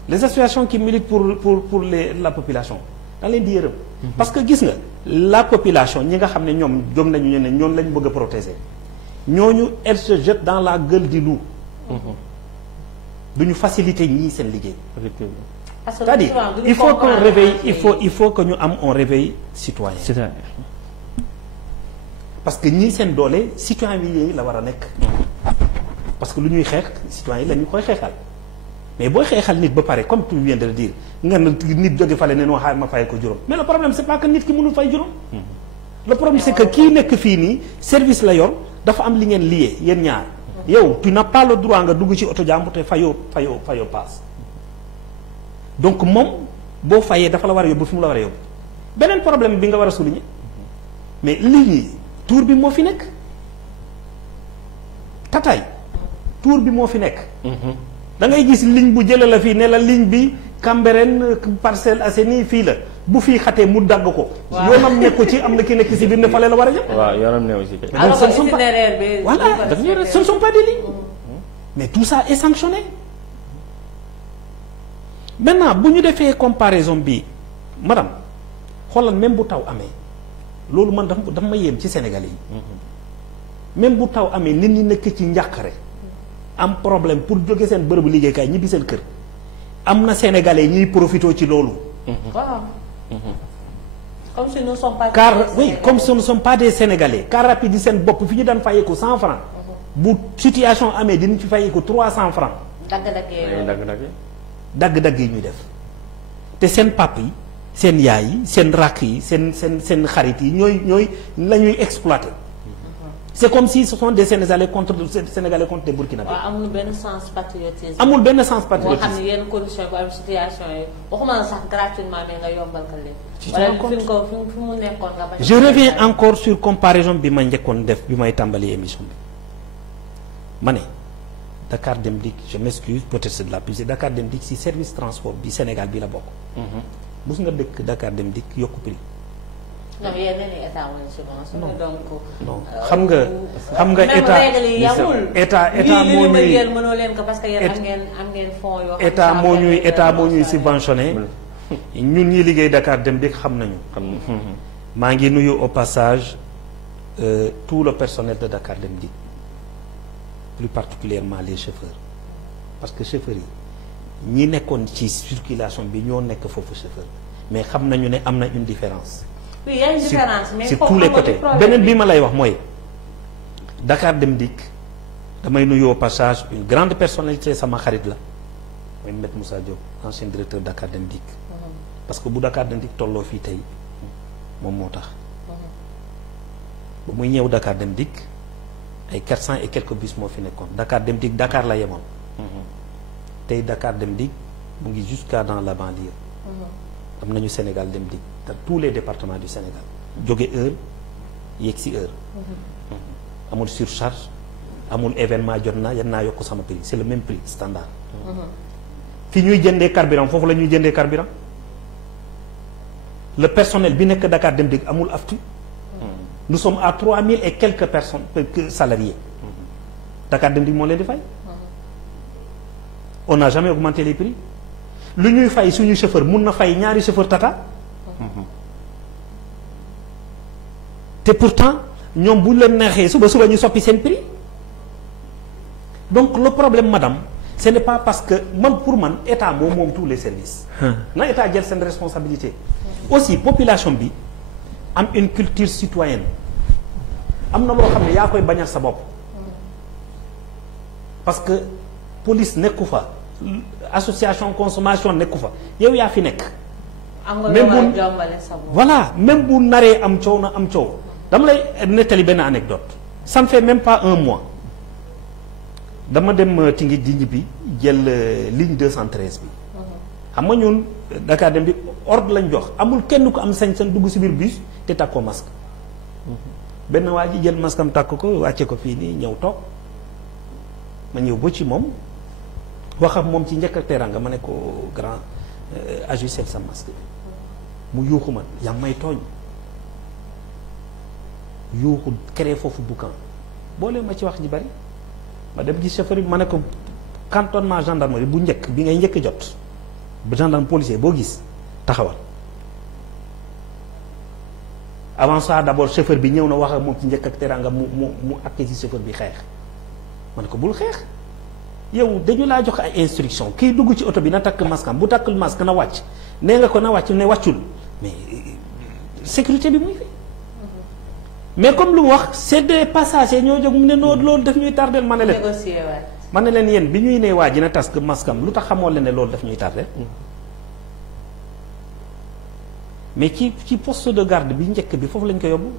les associations qui militent pour la population da leen di yërëm parce que gis nga la population ñi nga xam ne ñoom jóg nañu ne ñoom lañ bëgg a protéger ñooñu elle se jette dans la gueule du loup. duñu faciliter ñii seen liggéey. parce que c'est-à-dire il faut qu'on réveille il faut que ñu am un réveil citoyen. parce que ñii seen doole citoyen bi yooyu la war a nekk. parce que lu ñuy xeex citoyen yi la ñu koy xeexal mais booy xeexal nit ba pare comme tu viens de le dire nga nit jóge fale ne noo xaar ma fay ko juróom mais le problème c'est pas que nit ki mënul fay juróom. le problème c'est que kii nekk fii nii service la yor dafa am li ngeen lié yéen ñaar. yow tu n'as pas le droit nga dugg ci oto jàmbur te fayoo paas donc moom boo fayee dafa la war a yóbbu fi mu la war a yóbbu beneen problème bi nga war a souligner mais ligne yi tour bi moo fi nekk tataay tour bi moo fi nekk. da ngay gis ligne bu jëlee la fii ne la ligne bi Cambérène Parcelles Assainies fii la bu fii xatee mu dagg ko. waaw yoonam nekku ci am na ki nekk si biir ne fale la war a jëm. waaw yoonam ne aussi. alors que itinéraire bi voilà ce ne sont pas des lignes. mais tout ça est sanctionné. maintenant bu ñu defee comparaison bi madame xoolal même bu taw amee loolu man dafa ma yéem ci Sénégalais yi. même bu taw amee nit ñi nekk ci njàqare am problème pour jóge seen bërëbu liggéeykaay ñibbi seen kër am na Sénégalais ñuy profité ci loolu. waaw. comme si nous ne sommes pas. car oui comme si nous ne sommes pas des Sénégalais car rapide yi seen bopp fi ñu daan fayeeku 100 francs. bu situation amee dinañ fi fayeeku 300 francs. dagg-dagg yi ñuy def te seen pap yi seen yaay yi seen rakk yi seen xarit yi ñooy la ñuy exploiter. c'est comme si ce sont des Sénégalais contre des Burkinabés. waaw amul benn sens patriotisme. amul benn sens patriotisme. boo xam ne yenn conditions bu am situation yi waxuma la sax gratuitement mais nga yombal ko leen. ci wala fi mu nekkoon nga bañ. je reviens encore sur comparaison bi ma njëkkoon def bi may tàmbali émission bi ma ne Dakar Dem Dikk je m'excuse peut-être c'est de la publicité Dakar Dem Dikk si service transport bi Sénégal bi la bokk. mus nga dëkk Dakar Dem Dikk yokku prix. ñoom yeneen i état mooy subventionné donc. non xam nga état moo ñuy yéen mënoo leen ko parce que yéen am ngeen fonds yoo état moo ñuy subventionné ñun ñi liggéey Dakar Dem Dikk xam nañu. maa ngi nuyu au passage tout le personnel de Dakar Dem Dikk plus particulièrement les chauffeurs parce que chauffeurs yi ñi nekkoon ci circulation bi ñoo nekk foofu chauffeur mais xam nañu ne am na une différence. oui y a une différence mais sur tous les côtés beneen bi ma lay wax mooy Dakar Dem Dikk damay nuyu au passage une grande personnalité sama xarit la mooy Maître Moussa Diop ancien directeur Dakar Dem Dikk parce que bu Dakar Dem Dikk tolloo fii tey moom moo tax ba muy ñëw Dakar Dem Dikk ay 400 et quelques bus moo fi nekkoon Dakar Dem Dikk Dakar la yemoon tey Dakar Dem Dikk mu ngi jusqu'à dans la banlieue am nañu Sénégal Dem Dikk dans tous les départements du Sénégal jóge heure yegg si heure amul surcharge amul événement jot naa yan naa yokk sama prix c'est le même prix standard fi ñuy jëndee carburant foofu la ñuy jëndee carburant le personnel bi nekk Dakar Dem Dikk amul aftu nous sommes à 3000 et quelques personnes salariés Dakar Dem Dikk moo leen di fay on n'a jamais augmenté les prix lu ñuy fay suñu chauffeur mun na fay ñaari chauffeur Tata te pourtant ñoom bu leen neexee suba ñu soppi seen prix donc le problème madame ce n'est pas parce que pour man état moom tous les services na état jël seen responsabilité aussi population bi am une culture citoyenne am na loo xam ne yaa koy bañal sa bopp parce que police nekku fa association consommation nekku fa yow yaa fi nekk même bu voilà même bu naree am coow na am coow dama lay nettali benn anecdote ça ne fait même pas un mois dama dem Tingit di ñibbi jël ligne 213 bi xam nga ñun Dakar Dem Dikk ordre lañ jox amul kenn ko am sañ-sañ dugg si biir bus te takkoo masque benn waa ji jël masque am takk ko wàcce ko fii nii ñëw toog ma ñëw ba ci moom wax ak moom ci njëkk ak teraanga ma ne ko grand ajustel sa masque mu yuuxu ma yaa may tooñ yuuxu créé foofu boucan boole ma ci wax ji bari ma dem gis chauffeur bi ma ne ko cantonnement gendarmerie bu njëkk bi ngay njëkk jot ba gendarme policier boo gis taxawal avant ça d'abord chauffeur bi ñëw na wax ak moom ci njëkk ak teraanga mu àkkee ci chauffeur bi xeex ma ne ko bul xeex yow dañu laa jox ay instruction kii dugg ci oto bi na takk masque am bu takkul masque na wàcc nee nga ko na wàcc ne wàccul mais sécurité bi muy fi mais comme lu mu wax c'est des passagers ñoo jóg mu ne noonu loolu daf ñuy tardel ma ne leen yéen bi ñuy ne waa ji na task masque am lu tax xamoo leen ne loolu daf ñuy tardel mais ci poste de garde bi njëkk bi foofu lañ ko yóbbu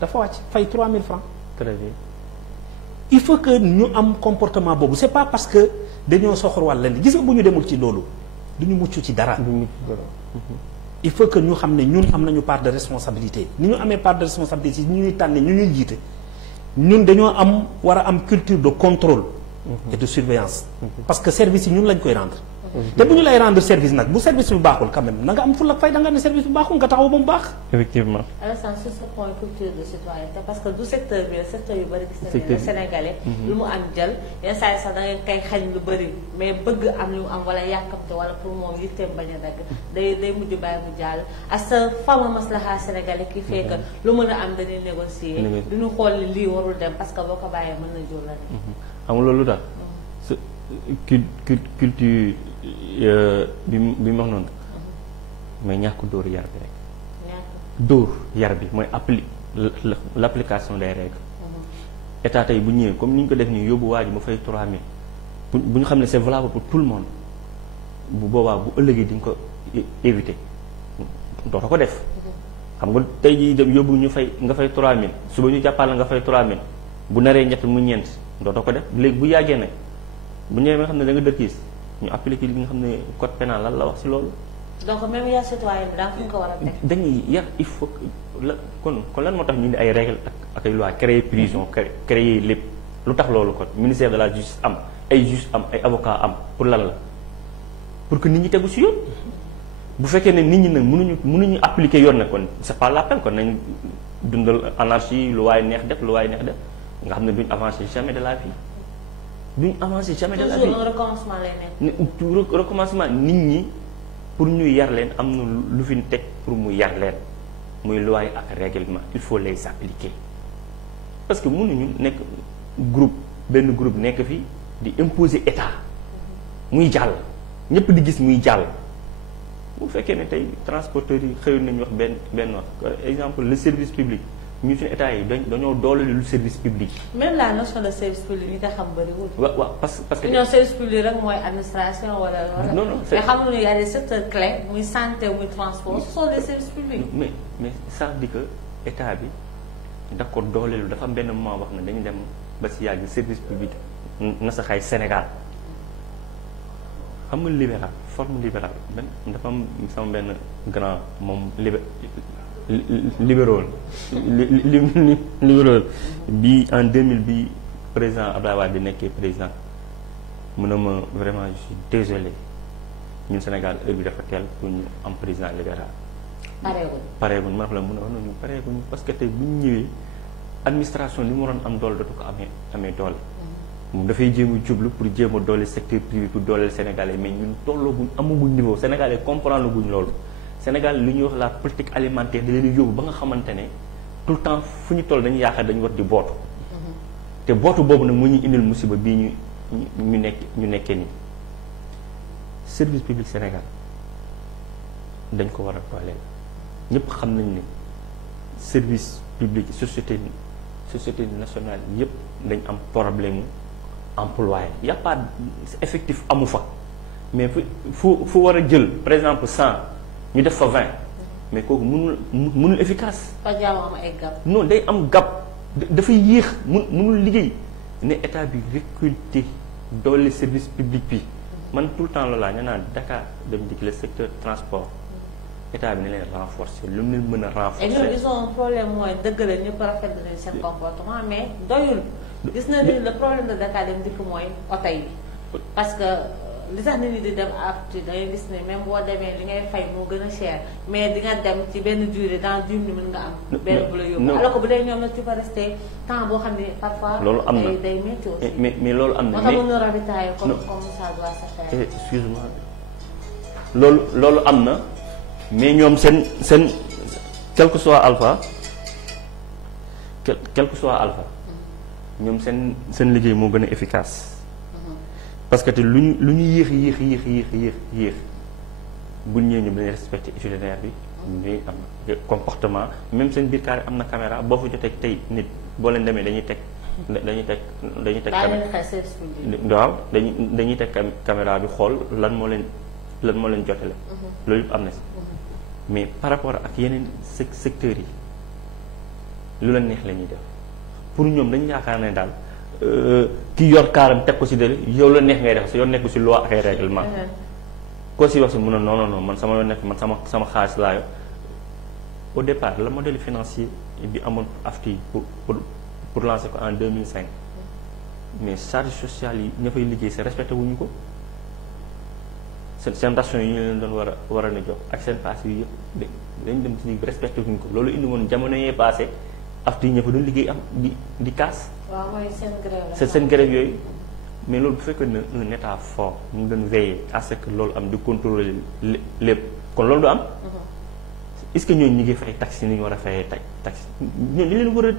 dafa wàcc fay 3000 francs très bien il faut que ñu am comportement boobu c'est pas parce que dañoo soxor wàll leen gis nga bu ñu demul ci loolu du ñu mucc ci dara il faut que ñu xam ne ñun am nañu part de responsabilité ni ñu amee part de responsabilité si ñu ñuy tànne ñu ñuy jiite ñun dañoo war a am culture de contrôle et de surveillance parce que service yi ñun lañ koy rendre te bu ñu lay rendre service nag bu service bi baaxul quand même na nga am fulla ak fay da nga ne service bi baaxul nga taxaw ba mu baax effectivement Alassane sur ce point culture de citoyenneté parce que du secteur bi secteur yu bëri gis nañu ne sénégalais lu mu am jël yenn saa yi sax da ngeen koy xañ lu bëri mais bëgg am lu mu am wala yàkkamte wala pour moom yitteem bañ a dagg day mujj bàyyi mu jàll ak sa fameux maslaha sénégalais qui fait que lu mën a am dañuy négocier duñu xool ni lii warul dem parce que boo ko bàyyee mën na jur la xam nga loolu daal sa culture bi mu wax noonu mooy ñàkk dóor yar bi rek dóor yar bi mooy l'application des règles état tey bu ñëwee comme ni ñu ko def nii yóbbu waa ji ma fay 3000 bu ñu xam ne c'est valable pour tout le monde bu boobaa bu ëllëgee di nga ko éviter doota ko def xam nga tey jii dem yóbbu ñu fay nga fay 3000 suba ñu jàppal nga fay 3000 bu naree ñett mu ñeent doota ko def léegi bu yàggee nag bu ñëwee nga xam ne da nga dëkkiis ñu appliqué li nga xam ne code pénal lan la wax ci loolu. donc même yar citoyen bi daa fu ñu ko war a teg. dañuy yar il faut que kon lan moo tax ñu indi ay règles ak ay lois créer prison créer lépp lu tax loolu kon ministère de la justice am ay juge am ay avocat am pour lan la pour que nit ñi tegu ci yoon bu fekkee ne nit ñi nag mënuñu appliquer yoon nag kon c'est pas la peine kon nañ dundal anarchie lu waaye neex def lu waaye neex def nga xam ne duñ avancer jamais de la vie duñ avancer jamais de la vie. toujours recommencement lay nekk. recommencement nit ñi pour ñu yar leen am na lu fi teg pour mu yar leen muy loi yi ak règlement il faut les appliquer parce que mënuñu nekk benn groupe nekk fi di imposer état muy jàll ñëpp di gis muy jàll. bu fekkee ne tey transporteurs yi xëyoon nañu wax benn wax exemple le service public ñu suñu état yi dañoo dooleel lu service public. même la notion de service public ñi ko xam bëriwul. waaw parce que. ñoo service public rek mooy administration wala. non mais xam nga y a des secteurs clés muy santé muy transport ce sont des services publics. mais ça dit que état bi d'accord dooleelu dafa am benn moment wax na dañu dem ba si yàgg service public na sa xay Sénégal xam nga libéral forme libérale dafa am sama benn grand moom libéral bi en 2000 bi président Abdoulaye Wade di nekkee président mu ne ma vraiment je suis désolé ñun Sénégal heure bi dafa teel pour ñu am président libéral. pareeguñ ma la mun a wax noonu pareeguñ parce que tey bu ñu ñëwee administration li mu waroon am doole dootu ko amee doole. moom dafay jéem a jublu pour jéem a doole secteur privé pour dooleel Sénégalais mais ñun tollooguñ amaguñ niveau Sénégalais comprendre guñ loolu. Sénégal li ñuy wax la politique alimentaire da leen yóbbu ba nga xamante ne tout le temps fu ñu toll dañu yaakaar dañu war di bootu. te bootu boobu nag mu ñu indil musiba bii ñu nekkee nii service public Sénégal dañ ko war a dooleel ñëpp xam nañ ne service public société nationale yëpp dañ am problème employé y a pas effectif amu fa mais fu war a jël par exemple 100 ñu def fa 20 mais kooku mënul efficace. pas jaamu am ay gap. non day am gap dafay yéex mënul liggéey ne état bi recruter doole service public bi man tout le temps loolu laa ñu naan Dakar dem dikk le secteur transport état bi ne leen renforcer lu mu leen mën a renforcer. et ñoom ils ont un problème mooy dëgg la ñëpp rafetlu nañ seen comportement mais doyul. gis na ni le problème de Dakar dem dikk mooy oto yi parce que. li tax nit ñi di dem apti da ngay gis ne même boo demee li ngay fay moo gën a cher mais di nga dem ci benn durée dans 10 minutes mën nga am. benn bu la yóbbu alors que bu dee ñoom nag tu peux rester temps boo xam ne parfois. loolu am na day métti aussi. mais loolu am na. mais moo tax mën na ravitailler comme ça doit se faire. excuse-moi loolu am na mais ñoom seen quel que soit alpha ñoom seen liggéey moo gën a efficace. parce que te lu ñu yéex bu ñëwee ñu dañuy respecté itinéraire bi. ñuy am comportement même seen biir carré am na caméra boo fa jotee tey nit boo leen demee dañuy teg. waaw dañuy teg caméra bi xool lan moo leen jotale. loolu yëpp am na si. mais par rapport ak yeneen secteurs yi lu la neex la ñuy def pour ñoom dañu yaakaar ne daal. ki yor kaaram teg ko si dële yow la neex ngay def sa yoon nekku si loi ak ay règlement koo si wax si mun a non man sama yoon nekk man sama xaalis laa yor au départ le modèle financier bi amoon AFTI pour lancer ko en 2005 mais charge sociale yi ña fay liggéey c'est respecté wuñu ko seen ration yi ñu leen doon war a jox ak seen pass yi yëpp dañ dem si respecté wuñu ko loolu indi woon jamono yee passé AFTI ña fa doon liggéey am di kaas. waaw mooy seen grève la. seen grève yooyu mais loolu bu fekkee ne un état fort mu doon veiller à ce que loolu am di contrôler lépp kon loolu du am. est-ce que ñooñu ñu ngi fay taxes ni ñu war a fayee taxes ñooñu ñu leen war a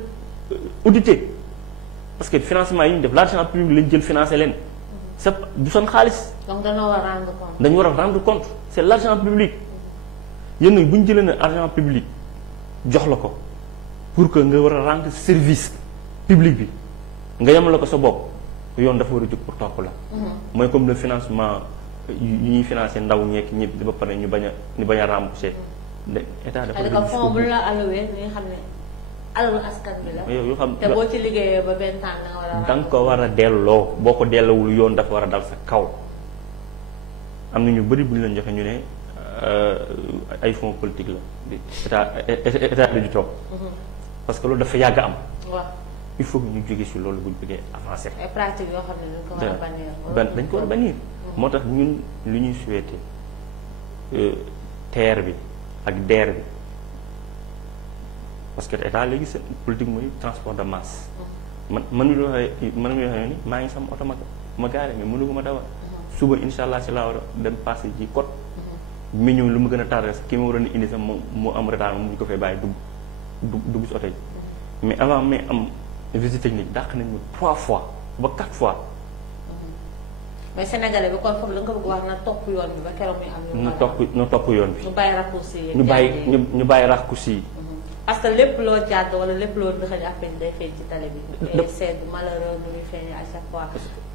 auditer parce que financement yi ñu def l'argent public lañ jël financer leen. c'est du son xaalis. donc dañoo war a rendre compte. dañu war a rendre compte c'est l'argent public yéen nag bu ñu jëlee ne argent public jox la ko pour que nga war a rendre service. public bi nga yemale ko sa bopp yoon dafa war a jóg pour topp la. mooy comme le financement yu ñuy financer ndaw ñeek ñëpp ba pare ñu bañ a rembourser. état dafa war a jóg fond bu la alloué nga xam ne alalu askan bi la. yow xam te boo ci liggéeyee ba benn temps da nga ko war a delloo boo ko delloowul yoon dafa war a dal sa kaw. am na ñu bëri bu ñu leen joxe ñu ne ay fonds politique la état du topp. parce que loolu dafa yàgg am. waaw. il faut que ñu jóge si loolu bu ñu bëggee avancer. ay pratiques yoo xam ne dañ ko war a bannir. dañ ko war a bannir. moo tax ñun lu ñuy souhaiter TER bi ak DER bi parce que état léegi seen politique mooy transport de masse. man mi waxee ni maa ngi sama oto ma gaare mais mënu ko ma dawal. suba incha allah si laa war a dem passé ji code. mi ñëw lu mu gën a tardé ki ma waroon a indi sax mu am retard mu ñu ko fay bàyyi dugg si oto yi mais avant mais am visite technique dàq nañ ma 3 fois ba 4 fois. mais Sénégalais bi kon foofu la nga bëgg wax na topp yoon bi ba keroog muy am. na topp yoon bi. ñu bàyyi raccourci yi. ñu bàyyi raccourci yi. parce que lépp loo jàdd wala lépp loo dëxëñ après day feeñ ci télé bi. et c'est malheureux nu muy feeñ à chaque fois.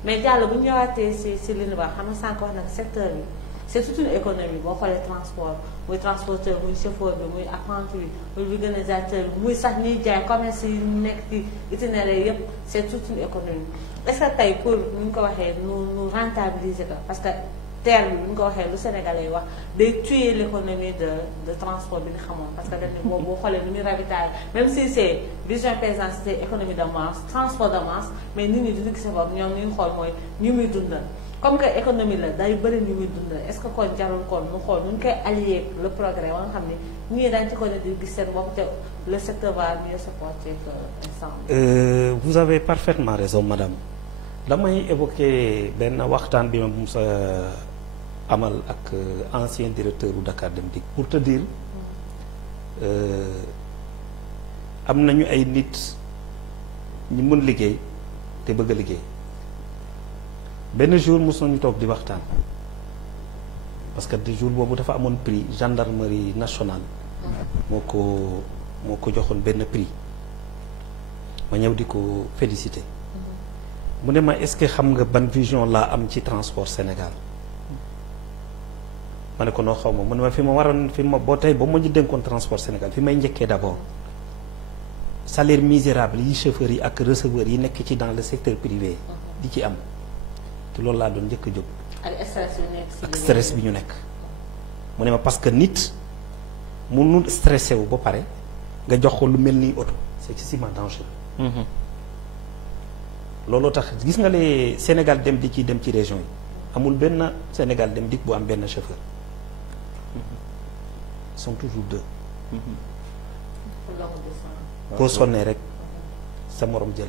mais Diallo bu ñu ñëwaatee si li ñu wax xam nga sànq wax nag secteur bi c'est toute une économie boo xoolee transport muy transporteur muy chauffeur bi muy apprenti bi muy organisateur bi muy sax ñuy jaay commerce yi nekk ci itinéraire yëpp c'est toute une économie. est-ce que tey pour nu ñu ko waxee nu rentabiliser ko parce que terre bi nu ñu ko waxee lu Sénégalais yi wax day tuer l'économie de transport bi nga xamoon parce que dañ ne boo xoolee nu muy ravitailler même si c'est vision paysane c'est économie de masse transport de masse mais nit ñi duñu gis bopp ñoom ñu xool mooy ñu muy dundal comme que économie la day bëri ñu muy dundal est-ce que kon jarul kon nu xool nu ñu koy allier le progrès wa nga xam ne ñii dañ ci ko ne di gis seen bopp te le secteur va mieux se porter que ensemble. Vous avez parfaitement raison madame. damay évoquer benn waxtaan bi ma musa amal ak ancien directeur u Dakar Dem Dikk pour te dire am nañu ay nit ñi mën liggéey te bëgg a liggéey benn jour mos nañu toog di waxtaan parce que de jour boobu dafa amoon prix gendarmerie nationale moo ko joxoon benn prix ma ñëw di ko féliciter mu ne ma est-ce que xam nga ban vision laa am ci transport Sénégal ma ne ko noo xaw ma mu ne ma fi ma boo tey ba ma ñu dénkoon transport Sénégal fi may njëkkee d'abord salaire misérable yi chauffeurs yi ak receveurs yi nekk ci dans le secteur privé di ci am te loolu laa doon njëkk a jóg ak stress bi ñu nekk mu ne ma parce que nit mënul stressé wu ba pare nga jox ko lu mel ni oto c'est excessivement dangereux. looloo tax gis nga les Sénégal Dem Dikk yi dem ci région yi amul benn Sénégal Dem Dikk bu am benn chauffeur ils sont toujours deux. boo sonnee rek sa morom jël.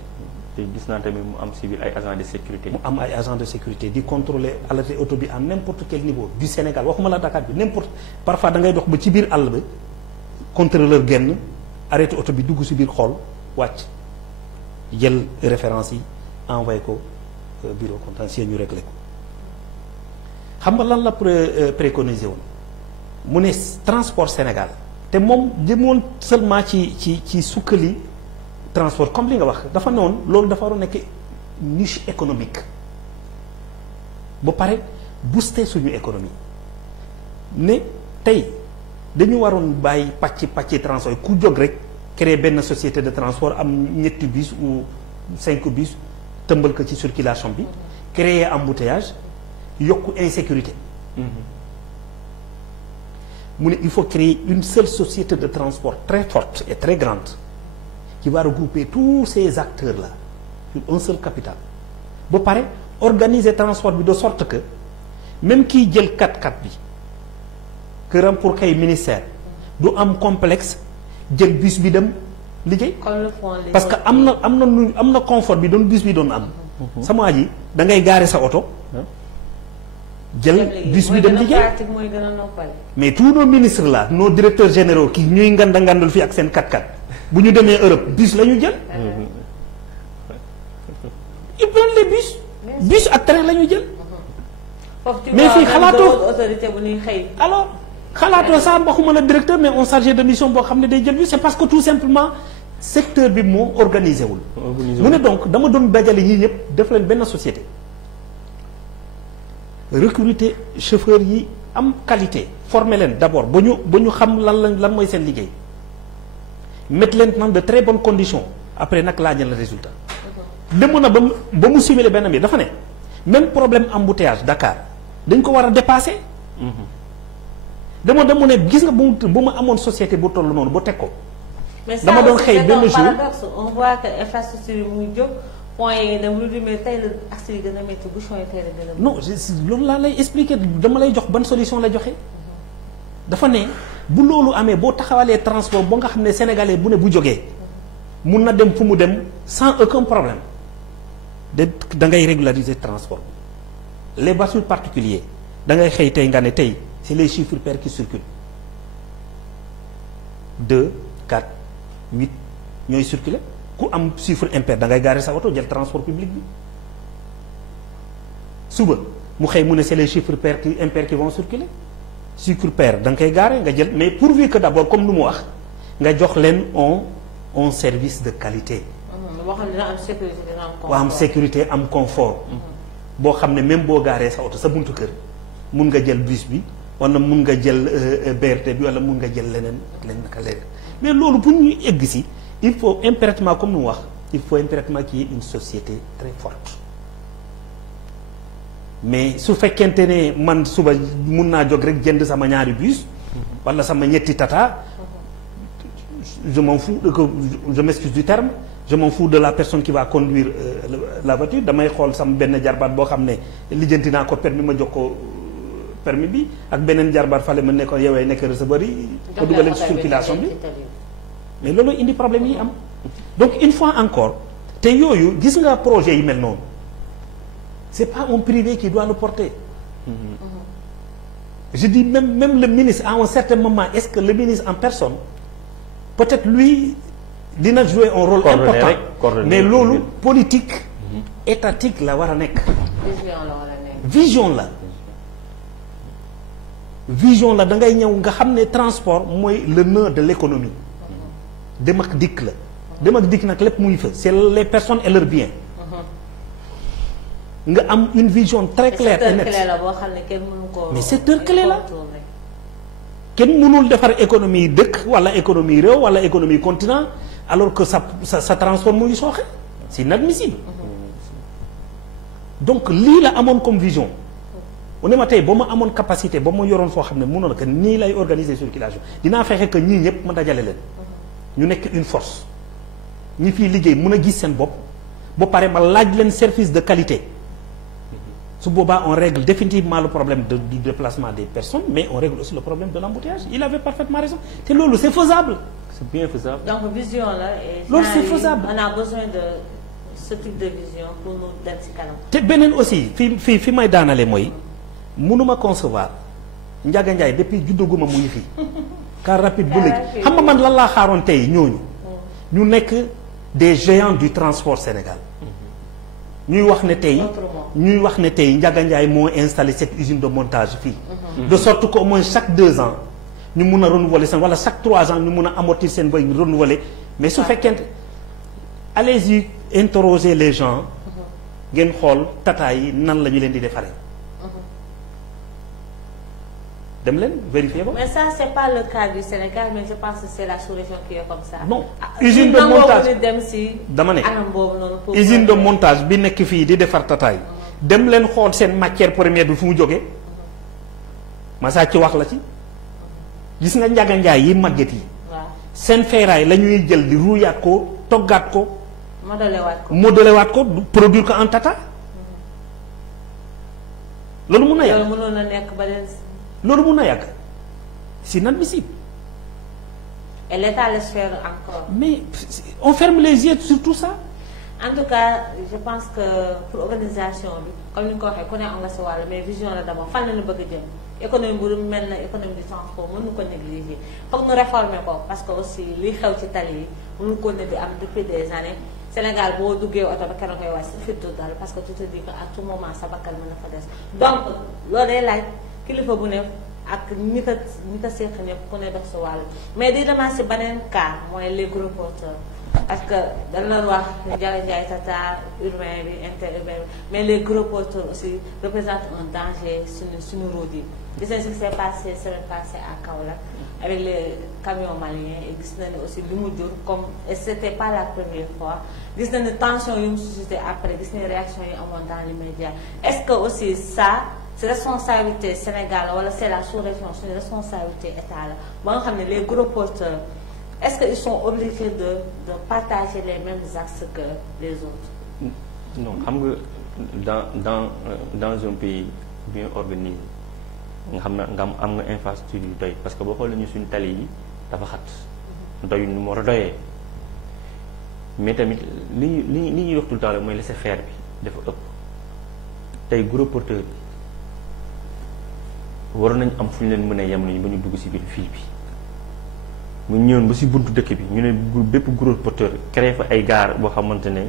te gis naa tamit mu am civil ay agents de sécurité. mu am ay agents de sécurité di contrôler arrêté auto bi à n'importe quel niveau du Sénégal waxuma la Dakar bi n'importe parfois da ngay dox ba ci biir àll ba contrôleur génn arrêté auto bi dugg si biir xool wàcc jël référence yi envoyé ko bureau contentieux ñu réglé ko xam nga lan la préconiser woon mu ne transport Sénégal te moom jëmoon seulement ci sukkali transport comme li nga wax dafa noonu loolu dafa war a nekk niche économique ba pare booster suñu économie ne tey dañu waroon bàyyi pàcc transport ku jóg rek créer benn société de transport am ñetti bus ou 5 bus tëmbal ko ci circulation bi créer embouteillage yokku insécurité mu ne il faut créer une seule société de transport très forte et très grande qui va regrouper tous ces acteurs là sur un seul capital ba pare organiser transport bi de sorte que même kiy jël 4x4 bi këram pour kay ministère du am complexe jël bus bi dem liggéey parce que am na confort bi doon bus bi doon am sama ji da ngay garer sa oto jël bus bi dem liggéey mais tous nos ministres là nos directeurs généraux ki ñuy ngandal fii ak seen 4x4 bu ñu demee Europe bus la ñu jël ils prennent les bus ak train la ñu jël mais fii xalaatoo sax waxuma la directeur mais on chargé de mission boo xam ne day jël bus c'est parce que tout simplement secteur bi moo organisé wul mu ne donc dama doon dajale yii yëpp def leen benn société recruter chauffeurs yi am qualité former leen d'abord ba ñu xam lan mooy seen liggéey mettre leen dans de très bonnes conditions après nag laajal le résultat demoon na ba mu simuler benn bi dafa ne même problème embouteillage Dakar dañ ko war a dépasser dama ne gis nga bu ma amoon société bu toll noonu ba teg ko dama doon xëy benn jour on voit que infrastructure yi muy jóg point yi dem lu mais tey la accès yi gën a métti bouchon yi tey la gën a non loolu laa lay expliquer dama lay jox ban solution la joxe dafa ne bu loolu amee boo taxawalee transport ba nga xam ne sénégalais bu ne bu jógee mun na dem fu mu dem sans aucun problème da ngay régulariser transport les voitures particuliers da ngay xëy tey nga ne tey c'est les chiffres pairs qui circulent 2 4 8 ñooy circuler ku am chiffre impair da ngay garer sa oto jël transport public bi suba mu xëy mu ne c'est les chiffres pairs qui vont circuler chiffre pair da nga koy garer nga jël mais pourvu que d'abord comme nu mu wax nga jox leen un service de qualité. boo xam ne dina am sécurité dina am confort. waa am sécurité am confort. boo xam ne même boo gaaree sa oto sa buntu kër mun nga jël bus bi wala mun nga jël BRT bi wala mun nga jël leneen naka leneen mais loolu pour ñu egg si il faut impérativement comme nu mu wax il faut impérativement qu'il y ait une société très forte mais su fekkente ne man suba mun naa jóg rek jënd sama ñaari bus wala sama ñetti tata je m'en fous je m'excuse du terme je m'en fous de la personne qui va conduire la voiture damay xool sama benn jarbaat boo xam ne lijjanti naa ko permis ma jox ko permis bi ak beneen jarbaat fale ma ne ko yowee nekk receveur yi ko dugaleen circulation bi mais loolu indi problème yi am donc une fois encore te yooyu gis nga projet yi mel noonu c'est pas un privé qui doit le porter je dis même le ministre à un certain moment est-ce que le ministre en personne peut-être lui dina jouer un rôle important mais loolu politique étatique la war a nekk vision la da ngay ñëw nga xam ne transport mooy le nœud de l'économie dem ak dikk la dem ak dikk nag lépp muy fa c'est les personnes et leurs biens nga am une vision très claire et nette mais secteur clé la kenn mënul defar économie dëkk wala économie réew wala économie continent alors que sa transport muy sooxe c'est inadmissible donc lii la amoon comme vision on ne ma tey ba ma amoon capacité ba ma yoroon foo xam ne mënoon que nii lay organiser circulation dinaa fexe que ñii ñëpp ma dajale leen ñu nekk une force ñi fiy liggéey mën a gis seen bopp ba pare ma laaj leen service de qualité su boobaa on règle définitivement le problème du déplacement des personnes mais on règle aussi le problème de l'embouteillage il avait parfaitement raison te loolu c'est faisable. c'est bien faisable. donc vision la et loolu c'est faisable. on a besoin de ce type de vision pour nous dem ci kanam. te beneen aussi fi may daanale mooy mënuma concevoir Ndiaga Ndiaye depuis juddaguma mu ngi fi. car rapide bu léegi xam nga man lan laa xaaroon tey ñooñu. ñu nekk des géants du transport Sénégal. ñuy wax ne tey Ndiaga Ndiaye moo installé cette usine de montage fii. de sorte qu'au moins chaque 2 ans ñu mun a renouveler seen wala chaque 3 ans ñu mun a amortir seen bay renouveler mais su fekkente allez-y interroger les gens ngeen xool tata yi nan la ñu leen di defaree. dem leen vérifier ko. mais ça c'est pas le cas du Sénégal mais je pense que c'est la sous-région qui est comme ça. non usine de montage dem si. dama ne anam boobu noonu pour usine de montage bi nekk fii di defar tataay. dem leen xool seen matière première bi fu mu jógee. ma saa ci wax la ci. gis nga Ndiaga Ndiaye yi màgget yi. waaw seen feeraay la ñuy jël di ruuyaat ko toggaat ko. modelé waat ko produire ko en tata. loolu mun na yàgg loolu mënoon na nekk ba leen. loolu mun na yàgg c'est inadmissible. et l'État laisse faire encore. mais on ferme les yeux sur tout ça. en tout cas je pense que pour organisation bi comme ni nga ko waxee ku ne am nga sa wàll mais vision la d'abord fan la ñu bëgg a jëm économie bu mel na économie du transport mënuñu ko négliger foog ñu réformer ko parce que aussi liy xew ci tali yi mënuñu ko ne di am depuis des années Sénégal boo duggee oto ba keroog ngay wàcc si fit dal parce que tu te dis que à tout moment sa bakkan mën na fa des donc loolu day laaj kilifa bu ne ak ñi ko seq ñëpp ku ne def sa wàll mais di demaat si beneen cas mooy les gros porteurs parce que dañ doon wax Ndiaga Ndiaye tata urbain bi interurbain bi mais les gros porteurs aussi représentent un danger suñu route yi gis nañ ce qui s'est passé semaine passée à Kaolack avec les camions maliens et gis nañu aussi li mu jur comme et c'était pas la première fois gis nañu tension yu mu suscité après gis nañu réaction yi amoon dans les médias est-ce que aussi ça c'est responsabilité Sénégal wala c'est la sous-région c'est une responsabilité état la ba nga xam ne les gros porteurs est-ce qu'ils sont obligés de partager les mêmes axes que les autres? Non xam nga dans un pays bien organisé nga xam ne nga am nga infrastructure yu doy parce que boo xoolee ñu suñu tali yi dafa xat doy nu mu war a doyee mais tamit li ñuy wax tout le temps mooy laisser faire bi dafa ëpp tey gros porteur bi waroon nañ am fu ñu leen mën a yem nañu ba ñu dugg si biir fii bi mu ñëwoon ba si buntu dëkk bi ñu ne bépp gros porteur créé fa ay gaar boo xamante ne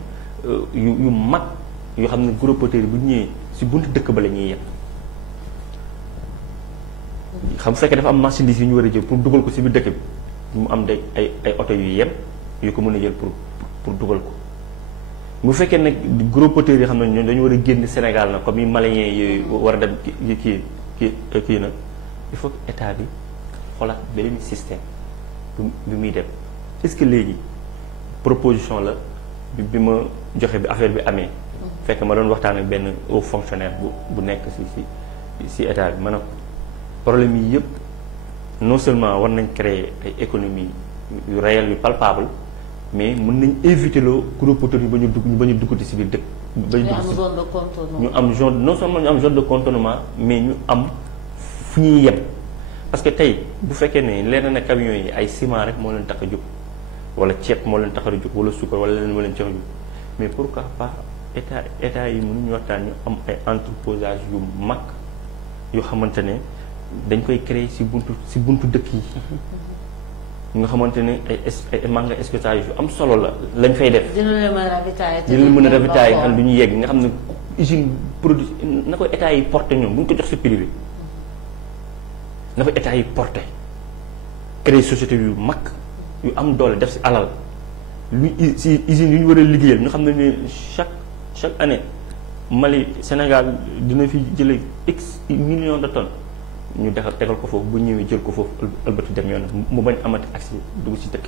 yu mag yoo xam ne gros porteur yi bu ñëwee si buntu dëkk ba la ñuy yem xam fekkee dafa am marchandise yu ñu war a jël pour dugal ko si biir dëkk bi mu am day ay oto yu yem yu ko mën a jël pour dugal ko bu fekkee nag gros porteurs yi xam ne ñoom dañu war a génn Sénégal na comme yi maliens yooyu war a dem kii nag il faut que état bi xoolaat beneen système bi muy dem est-ce que léegi proposition la bi ma joxe bi affaire bi amee fekk ma doon waxtaan ak benn haut fonctionnaire bu nekk si état bi maanaam problème yi yëpp non seulement war nañ créer ay économie yu réel yu palpable mais mën nañ éviter loo gros porteurs yi ba ñu duggati si biir dëkk. ba ñu dugg zone de contournement. ñu am zone non seulement ñu am zone de contournement mais ñu am fu ñuy yem parce que tey bu fekkee ne leer na camions yi ay ciment rek moo leen tax a jóg wala ceeb moo leen tax a jóg wala suukar wala leneen moo leen tax a jóg mais pourquoi pas état yi mënuñu waxtaan ñu am ay entreposage yu mag yoo xamante ne dañ koy créer si buntu dëkk yi. nga xamante ne ay manga stockage yu am solo la lañ fay def. dina leen mën a ravitailler. dina leen mën a ravitailler xam du ñu yegg nga xam ne usine produit na ko état yi porté ñoom bu ñu ko jox si privé na ko état yi porté créer société yu mag yu am doole def si alal lu si usines yu ñu war a liggéeyal ñu xam ne ne chaque année Mali Sénégal dina fi jëlee x millions de tonnes. ñu tegal ko foofu bu ñëwee jël ko foofu ëlbati dem yoon mu bañ amati accès dugg ci dëkk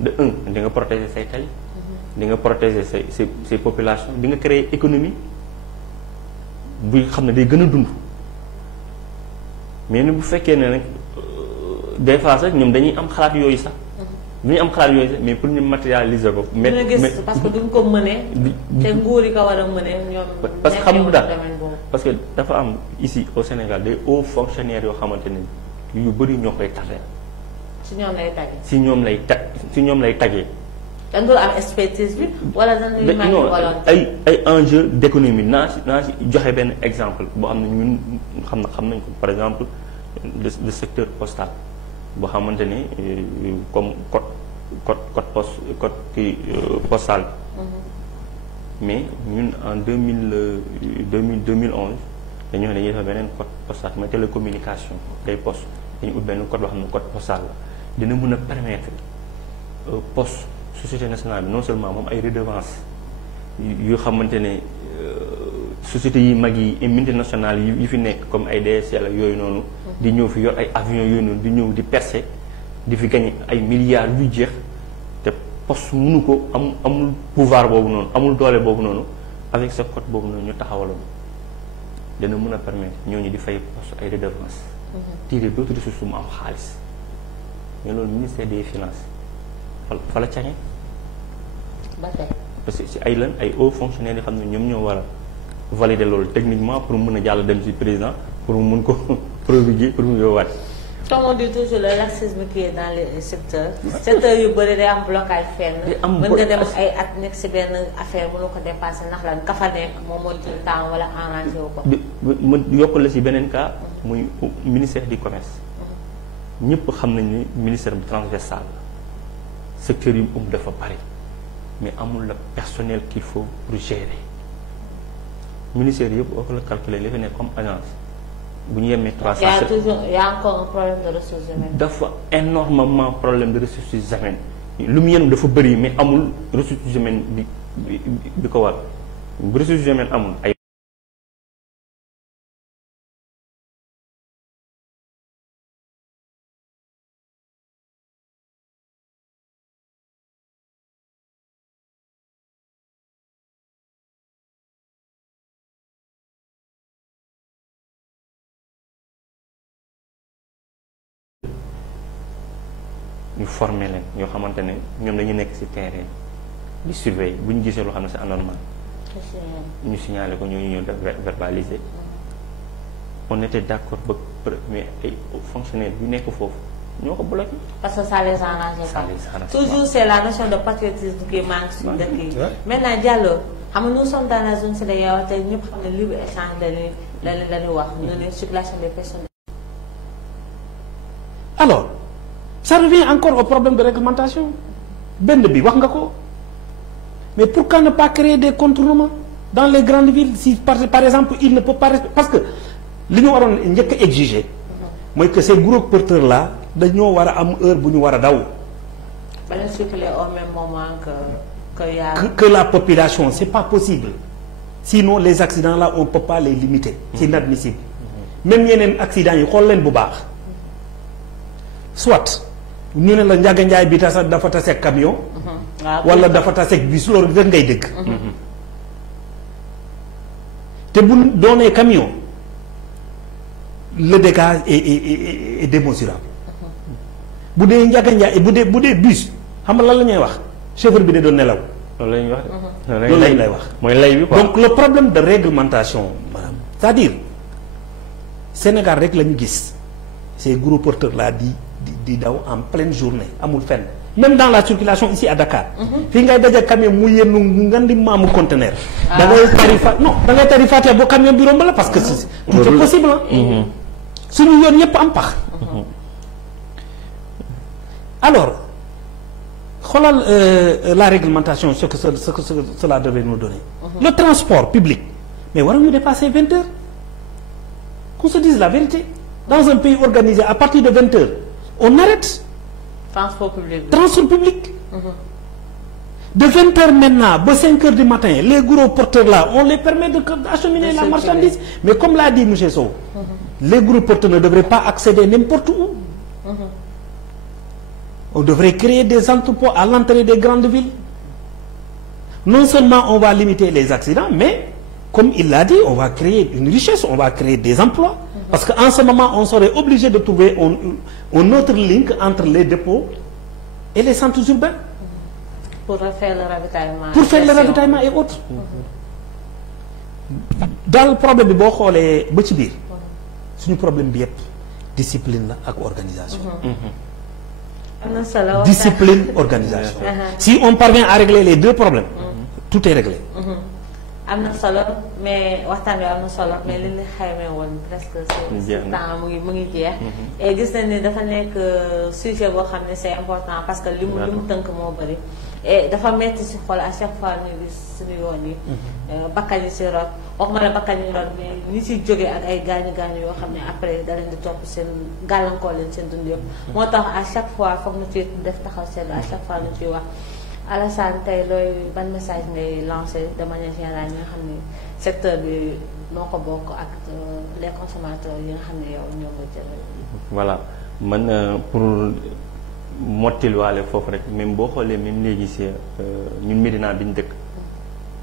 bi de un di nga protéger say tali di nga protéger say population di nga créer économie bu xam ne day gën a dund mais ni bu fekkee ne nag des fois sax ñoom dañuy am xalaat yooyu sax du ñu am xalaat yooyu sax mais pour ñu matérialiser ko mais parce que duñ ko mënee te nguur yi ko war a mënee ñoom parce que xam nga daal parce que dafa am ici au Sénégal des hauts fonctionnaires yoo xamante ne yu bëri ñoo koy tardé. si ñoom lay tagee. si ñoom lay tagee. dañ doon am expertise bi wala dañ doon manqué volonté. ay enjeux d'économie naa si joxe benn exemple boo xam ne ñun xam nañ ko par exemple le secteur postal boo xamante ne comme code postal. mais ñun en 2011 dañoo xam ne dañuy def beneen code postal mooy télécommunication day poste dañu ut benn code boo xam ne code postal la dina mën a permettre poste société nationale bi non seulement moom ay redevance yu xamante ne sociétés yi mag yi multinationales yi fi nekk comme ay DSL ak yooyu noonu di ñëw fi yor ay avions yooyu noonu di ñëw di percer di fi gagner ay milliards yuy jeex poste mënu ko amul pouvoir boobu noonu amul doole boobu noonu avec ce code boobu noonu ñu taxawaloon dana mën a permettre ñooñu di fay poste ay redevance tirer d'autres ressources mu am xaalis mais loolu ministère des finances fa la cañe ba tey parce que si ay lan ay hauts fonctionnaires yoo xam ne ñoom ñoo war a valider loolu techniquement pour mën a jàll dem ci président pour mu mun ko prodiguer pour mu yoowaat. comme on dit toujours le laxisme qui est dans les secteurs yu bëri day am blocage fenn. mën nga dem ay at nekk si benn affaire mënu ko dépasser ndax lan ka fa nekk moom moo jël temps wala arrangé wu ko. ma yokk la si beneen cas muy ministère du commerce ñëpp xam nañ ni ministère bi transversal la secteur yu dafa bari mais amul le personnel qu'il faut pour gérer ministère yëpp boo ko la calculer li fi nekk comme agence. bu ñu yemee 300. y a encore un problème de ressources humaines. dafa énormément problème de ressources humaines lu mu yenu dafa bëri mais amul ressources humaines bi ko war bu ressources humaines amul ay. ñu former leen ñoo xamante ne ñoom dañuy nekk ci terrain di surveiller bu ñu gisee loo xam ne c'est anormal ñu signaler ko ñooñu ñëw def verbaliser on était d'accord ba mais ay fonctionnaires yu nekk foofu ñoo ko bloqué. parce que ça les arrange Ça pas. les arrange Toujours pas. c'est la notion de patriotisme qui manque suñu dëkk yi. Maintenant Diallo xam nga nous sommes dans la zone CEDEAO te ñëpp xam ne libre échange la ñuy wax ñu ne circulation des personnes. alors ça revient encore au problème de réglementation benn bi wax nga ko mais pourquoi ne pas créer des contournements dans les grandes villes si par exemple il ne peut pas parce que li ñu waroon njëkk a exiger mooy que ces gros porteurs là dañoo war a am heure bu ñu war a daw. ba leen circuler au même moment que la population c'est pas possible sinon les accidents là on peut pas les limiter. c'est inadmissible. même yeneen accidents yi xool leen bu baax soit ñu ne la Ndiaga Ndiaye bi dafa taseeg camion. wala dafa taseeg bus loolu rek ngay dégg. te bu doonee camion le dégât est démesurable. bu dee Ndiaga Ndiaye bu dee bus xam nga lan la ñuy wax chauffeur bi de doon nelaw. loolu la ñuy wax de. loolu lañ lay wax mooy lay bi quoi. donc le problème de réglementation maanaam c'est-à-dire Sénégal rek la ñu gis ces gros porteurs là di daw en pleine journée amul fenn même dans la circulation ici à Dakar. fii ngay daje camion mu yenn ngandi maamu conteneur. da ngay tari Fatiha ba camion bi romb la parce que tout est possible ah. suñu yoon ñëpp am pax. alors xoolal la réglementation ce que cela devrait nous donner. Le transport public mais waruñu dépasser 20 heures qu'on se dise la vérité dans un pays organisé à partir de 20 heures on arrête. transport public. De 20 heures maintenant ba 5 heures du matin les gros porteurs là on les permet d'acheminer la marchandise mais comme l'a dit monsieur Sow. Les gros porteurs ne devraient pas accéder n'importe où. On devrait créer des entrepôts à l'entrée des grandes villes. Non seulement on va limiter les accidents, mais comme il l'a dit, on va créer une richesse, on va créer des emplois. Parce qu'en ce moment, on serait obligé de trouver une autre link entre les dépôts et les centres urbains. Pour faire le ravitaillement. Pour faire le ravitaillement et autres. Dans le problème bi boo xoolee ba ci biir suñu problème bi yëpp discipline la ak organisation. Discipline, organisation. Si on parvient à régler les deux problèmes, tout est réglé. am na solo mais waxtaan bi am na solo mais li ñu xaymee woon presque ce temps mu ngi jeex. et gis nañ ni dafa nekk sujet boo xam ne c'est important parce que li mu tënk moo bëri. et dafa metti ci xol à chaque fois ñu gis suñu yoon yi. bakkan yi ci rot waxuma la bakkan yi rot mais ñi ci jógee ak ay gaañu yoo xam ne après da leen di topp seen gàllankoor leen seen dund yëpp. moo tax à chaque fois foog ñu ciy def taxaw seetlu à chaque fois ñu ciy wax. Alassane tey looy ban message ngay lancé de manière générale ñi nga xam ne secteur bi moo ko bokk ak les consommateurs yi nga xam ne yow ñoo ko jël. voilà man pour mottilwaale foofu rek même boo xoolee même léegi si ñun Médina bi ñu dëkk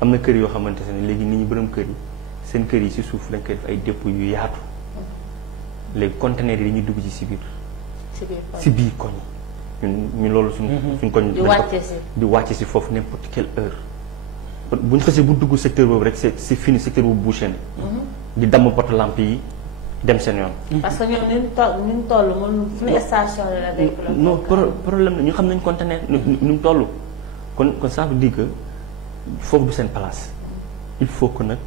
am na kër yoo xamante ne léegi nit ñi borom kër yi seen kër yi si suuf lañ koy def ay dépôt yu yaatu léegi conteneurs yi dañuy dugg ci si biir. si biir koñ ñun loolu suñ koñ di wàcce si foofu n'importe quelle heure bu ñu xasee bu dugg secteur boobu rek c'est fini secteur boobu bouché na di damm poto lampe yi dem seen yoon. parce que ñoom ni ñu toll mun fu ñu station la day non problème la ñu xam nañ conteneur nu mu toll kon ça veut dire que foofu du seen place il faut que nag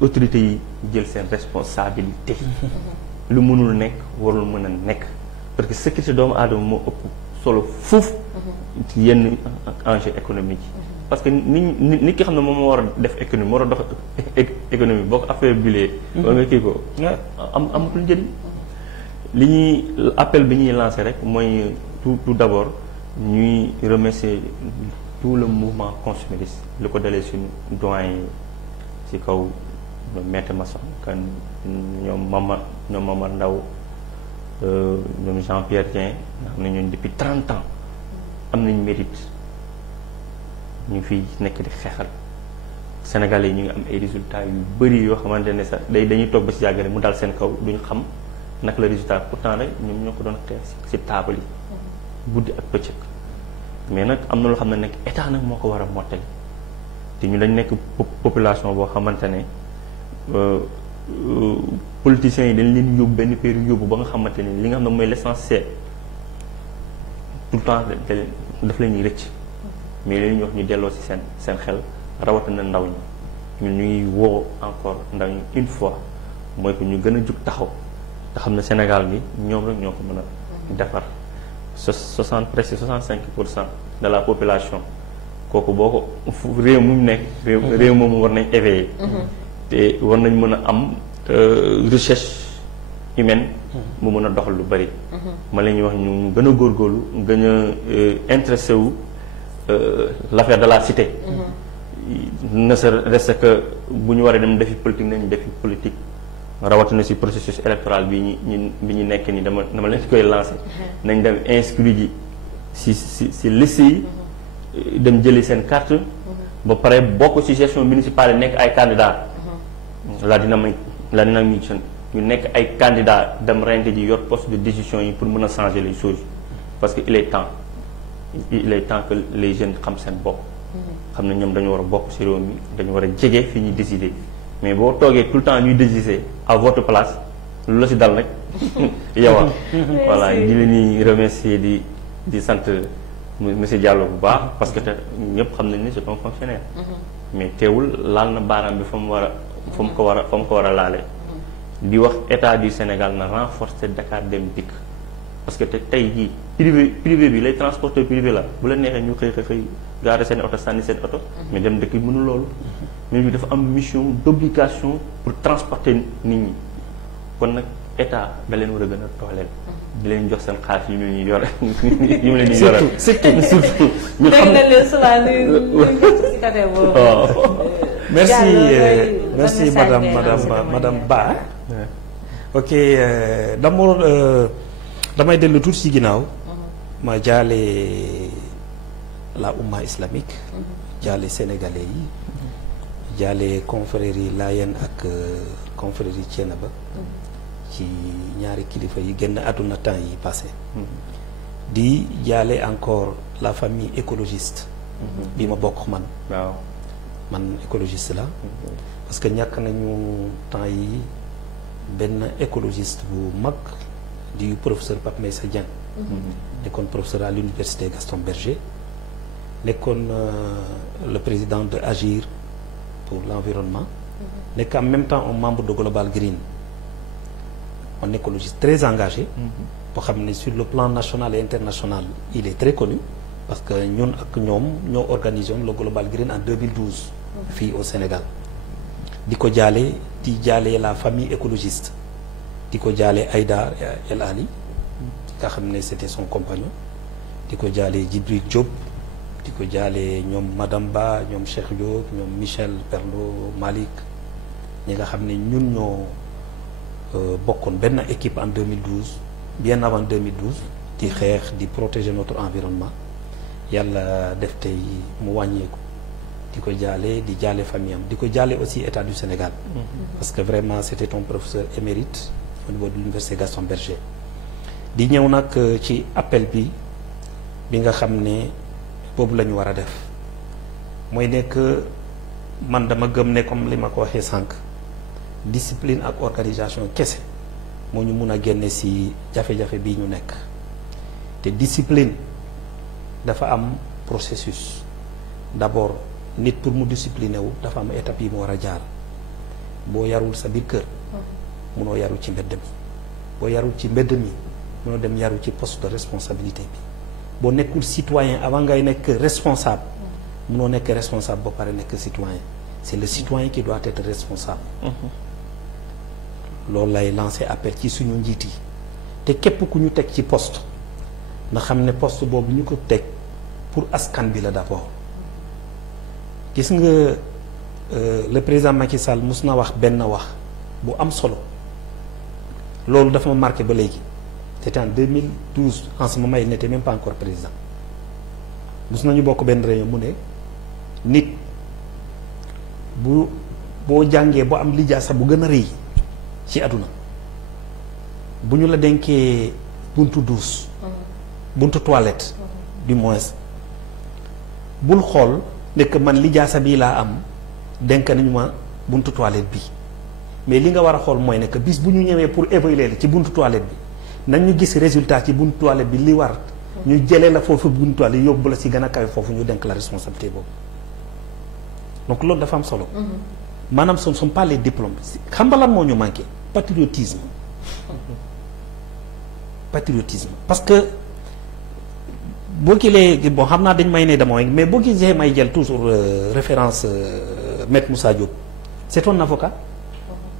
autorités yi jël seen responsabilité lu mënul nekk warul mën a nekk parce que sécurité doomu aadama moo ëpp solo fuuf yenn enjeu économique yi parce que nit ki xam ne moom moo war a def économie moo war a dox économie boo ko affaire bilee wala nga kii ko amatul njëriñ li ñuy appel bi ñuy lancé rek mooy tout d'abord ñuy remercier tout le mouvement consumériste lu ko dalee suñu doyen ci kaw Maître Masson kan ñoom Mama Ndaw ñoom Jean-Pierre Dieng nga xam ne ñun depuis 30 ans am nañ mérite ñu fi nekk di xeexal Sénégalais yi ñu ngi am ay résultats yu bëri yoo xamante ne sax dañuy toog ba si yàggale mu dal seen kaw duñu xam naka la résultat pourtant rek ñoom ñoo ko doon xeex si taabal yi guddi ak bëccëg mais nag am na loo xam ne nag état nag moo ko war a mottali te ñu dañ nekk population boo xamante ne politiciens yi dañ leen yóbbu benn péeri yóbbu ba nga xamante ni li nga xam ne mooy l'essentiel tout le temps daf la ñuy rëcc mais li ñuy wax ñu delloo ci seen xel rawatina ndaw ñi ñun ñuy woo encore ndaw ñi une fois mooy que ñu gën a jug taxaw te xam ne Sénégal bi ñoom rek ñoo ko mën a defar 65% de la population kooku boo ko réew mu nekk réew moomu war nañ éveiller te war nañ mën a am recherche humaine mu mën a doxal lu bari ma la ñuy wax ñu gën a góorgóorlu gën a intéressé wu l'affaire de la cité ne serait-ce que bu ñu waree dem defi politique nañu defi politique rawatina ci processus électoral bi ñu nekk ni dama leen koy lancé nañ dem inscrire ji ci liste yi dem jëli seen carte ba pare bokk ci gestion municipale yi nekk ay candidats la dynamique ñu nekk ay candidats dem rente ji yor poste de décision yi pour mën a changer les choses parce que il est temps que les jeunes xam seen bopp xam ne ñoom dañu war a bokk ci réew mi dañu war a jege fi ñuy décider mais boo toogee tout le temps ñuy décider à votre place lu la ci dal nag yow voilà di leen di remercier di sant monsieur Diallo bu baax parce que te ñëpp xam nañ ne c'est un fonctionnaire mais teewul laal na baaraam bi fa mu ko war a laale di wax état du Sénégal na renforcer Dakar Dem Dikk parce que te tey jii privé bi lay transporteur privé la bu la neexee ñu xëy gaare seen oto sànni seen oto mais Dem Dikk mënul loolu mais bi dafa am mission d'obligation pour transporter nit ñi kon nag état da leen war a gën a dooleel di leen jox seen xaalis yi ñu yor yi mu leen di yoral surtout ñu xam merci madame Ba ok d'abord damay dellu tuuti ci ginnaaw ma jaale la umma islamique jaale sénégalais yi jaale confrères yi Laayeen ak confrères yi Thiénaba ci ñaari kilifa yi génn àdduna temps yi passé di jaale encore la famille écologiste bi ma bokk man man écologiste la parce que ñàkk nañu temps yi benn écologiste bu mag di professeur Pape Meissa Dieng nekkoon professeur à l'université Gaston Berger nekkoon le président de Agir pour l'environnement nekk en même temps un membre de Global Green un écologiste très engagé boo xam ne sur le plan national et international il est très connu parce que ñun ak ñoom ñoo organisé woon le Global Green en 2012 fii au Sénégal di ko jaale di jaale la famille écologiste di ko jaale Aïda El Ali nga xam ne c'était son compagnon di ko jaale Djibril Diop di ko jaale ñoom madame Ba ñoom Cheikh Diop ñoom Michel Perlo Malick ñi nga xam ne ñun ñoo bokkoon benn équipe en 2012 bien avant 2012 di xeex di protéger notre environnement yàlla def tey mu wàññeeku di ko jaale di jaale famille am di ko jaale aussi état du Sénégal parce que vraiment c'était un professeur émérite au niveau de l'université Gaston Berger di ñëw nag ci appel bi nga xam ne boobu la ñu war a def mooy nekk man dama gëm ne comme li ma ko waxee sànq discipline ak organisation kese moo ñu mun a génne ci jafe-jafe bii ñu nekk te discipline dafa am processus d'abord nit pour mu discipliné wu dafa am étape yi mu war a jaar boo yarul sa biir kër munoo yaru ci mbedd mi boo yarul ci mbedd mi munoo dem yaru ci poste de responsabilité bi boo nekkul citoyen avant ngay nekk responsable munoo nekk responsable ba pare nekk citoyen c'est le citoyen qui doit être responsable loolu lay lancer appel ci suñu njiit yi te képp ku ñu teg ci poste na xam ne poste boobu ñu ko teg pour askan bi la d'abord gis nga le président Macky Sall mus na wax benn wax bu am solo loolu dafa ma marqué ba léegi c'était en 2012 en ce moment il n'était même pas encore président mus nañu bokk benn réunion mu ne nit boo jàngee boo am lijaasa bu gën a rëy ci àdduna bu ñu la denkee buntu douche buntu toilette du moins bul xool nekk man lijaasa bii laa am denk nañu ma buntu toilette bi mais li nga war a xool mooy ne que bis bu ñu ñëwee pour évaluer la ci buntu toilette bi nañ ñu gis résultat ci buntu toilette bi li war ñu jëlee la foofu buntu toilette yóbbu la si gën a kawe foofu ñu denk la responsabilité boobu donc loolu dafa am solo. maanaam ce ne sont pas les diplômes xam nga lan moo ñu manqué patriotisme. patriotisme parce que boo kilee bon xam naa dañ may ne dama mais boo gisee may jël toujours référence Maître Moussa Diop c'est un avocat.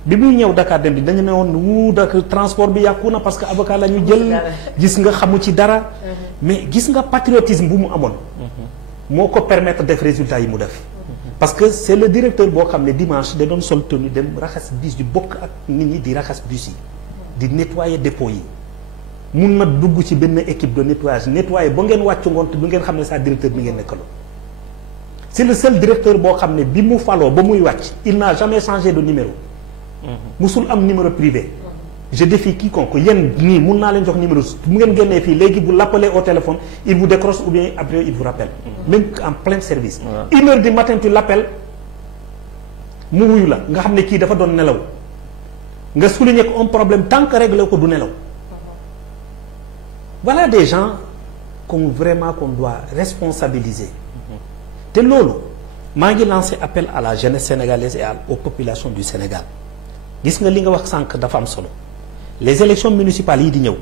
bi muy ñëw Dakar dem di dañu ne woon wu Dakar transport bi yàqu na parce que avocat la ñu jël gis nga xamu ci dara mais gis nga patriotisme bu mu amoon moo ko permettre def résultat yi mu def parce que c'est le directeur boo xam ne dimanche da doon sol tenue dem raxas bus di bokk ak nit ñi di raxas bus yi di nettoyer dépôt yi mun na dugg ci benn équipe de nettoyer ba ngeen wàccu ngoon te du ngeen xam ne sa directeur bi ngeen nekkaloo c'est le seul directeur boo xam ne bi mu faloo ba muy wàcc il n'a jamais changé de numéro musul am numéro privé je défie quiconque yéen nii mun naa leen jox numéro bu ngeen génnee fii léegi vous l'appelez au téléphone il vous décroche ou bien après il vous rappelle même en plein service 1h du matin tu l'appelles mu wuyu la nga xam ne kii dafa doon nelaw nga souligner ko un problème tant que réglé ko du nelaw voilà des gens qu'on doit responsabiliser te loolu maa ngi lancé appel à la jeunesse sénégalaise et aux populations du Sénégal gis nga li nga wax sànq dafa am solo les élections municipales yi di ñëw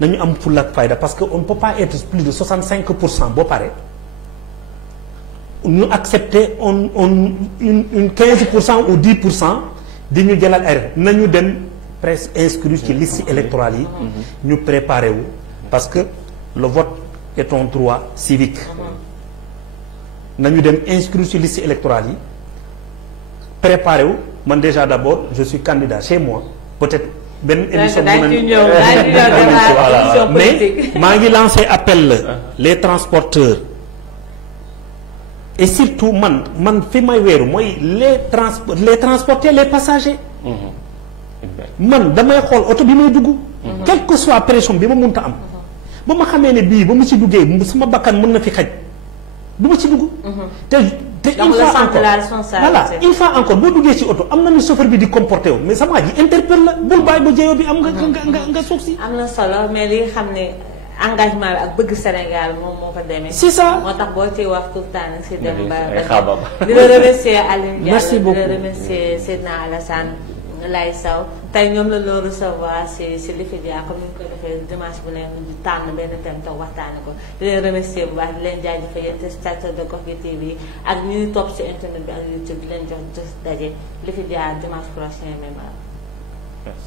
nañu am fulla ak fayda parce que on ne peut pas être plus de 65% boo pare ñu accepter une 15% ou 10% di ñu jëlal ay nañu dem presque inscrire ci liste électorale yi ñu préparer wu parce que le vote est un droit civique nañu dem inscrire ci liste électorale yi préparer wu man déjà d'abord je suis candidat chez moi peut-être benn émission mais maa ngi lancé appel les transporteurs et surtout man fi may weeru mooy les transporteurs les passagers man damay xool oto bi may dugg quelle que soit pression bi ma mënta am ba ma xamee ne bii ba mu ci duggee sama bakkan mën na fi xaj du ma ci dugg te une fois encore voilà une fois encore boo duggee ci oto am na ni chauffeur bi di comporté wu mais sama ji interpelle la bul bàyyi ba jéyo bi am nga suuf si am na solo mais li xam ne engagement bi ak bëgg Sénégal moom moo ko demee c'est ça moo tax boo ciy wax tout le temps nag si dem ba di la remercier Alioune Diallo di la remercier Seydina Alassane Laye Sow tey ñoom la loo recevoir si Lifidya comme ni ñu ko defee dimanche bu ne di tànn benn thème toog waxtaane ko di leen remercier bu baax di leen jaajëfal yéen téléspectateurs de Gox bi TV ak ñuy topp si internet bi ak YouTube di leen jox daje Lifidya dimanche prochain même heure.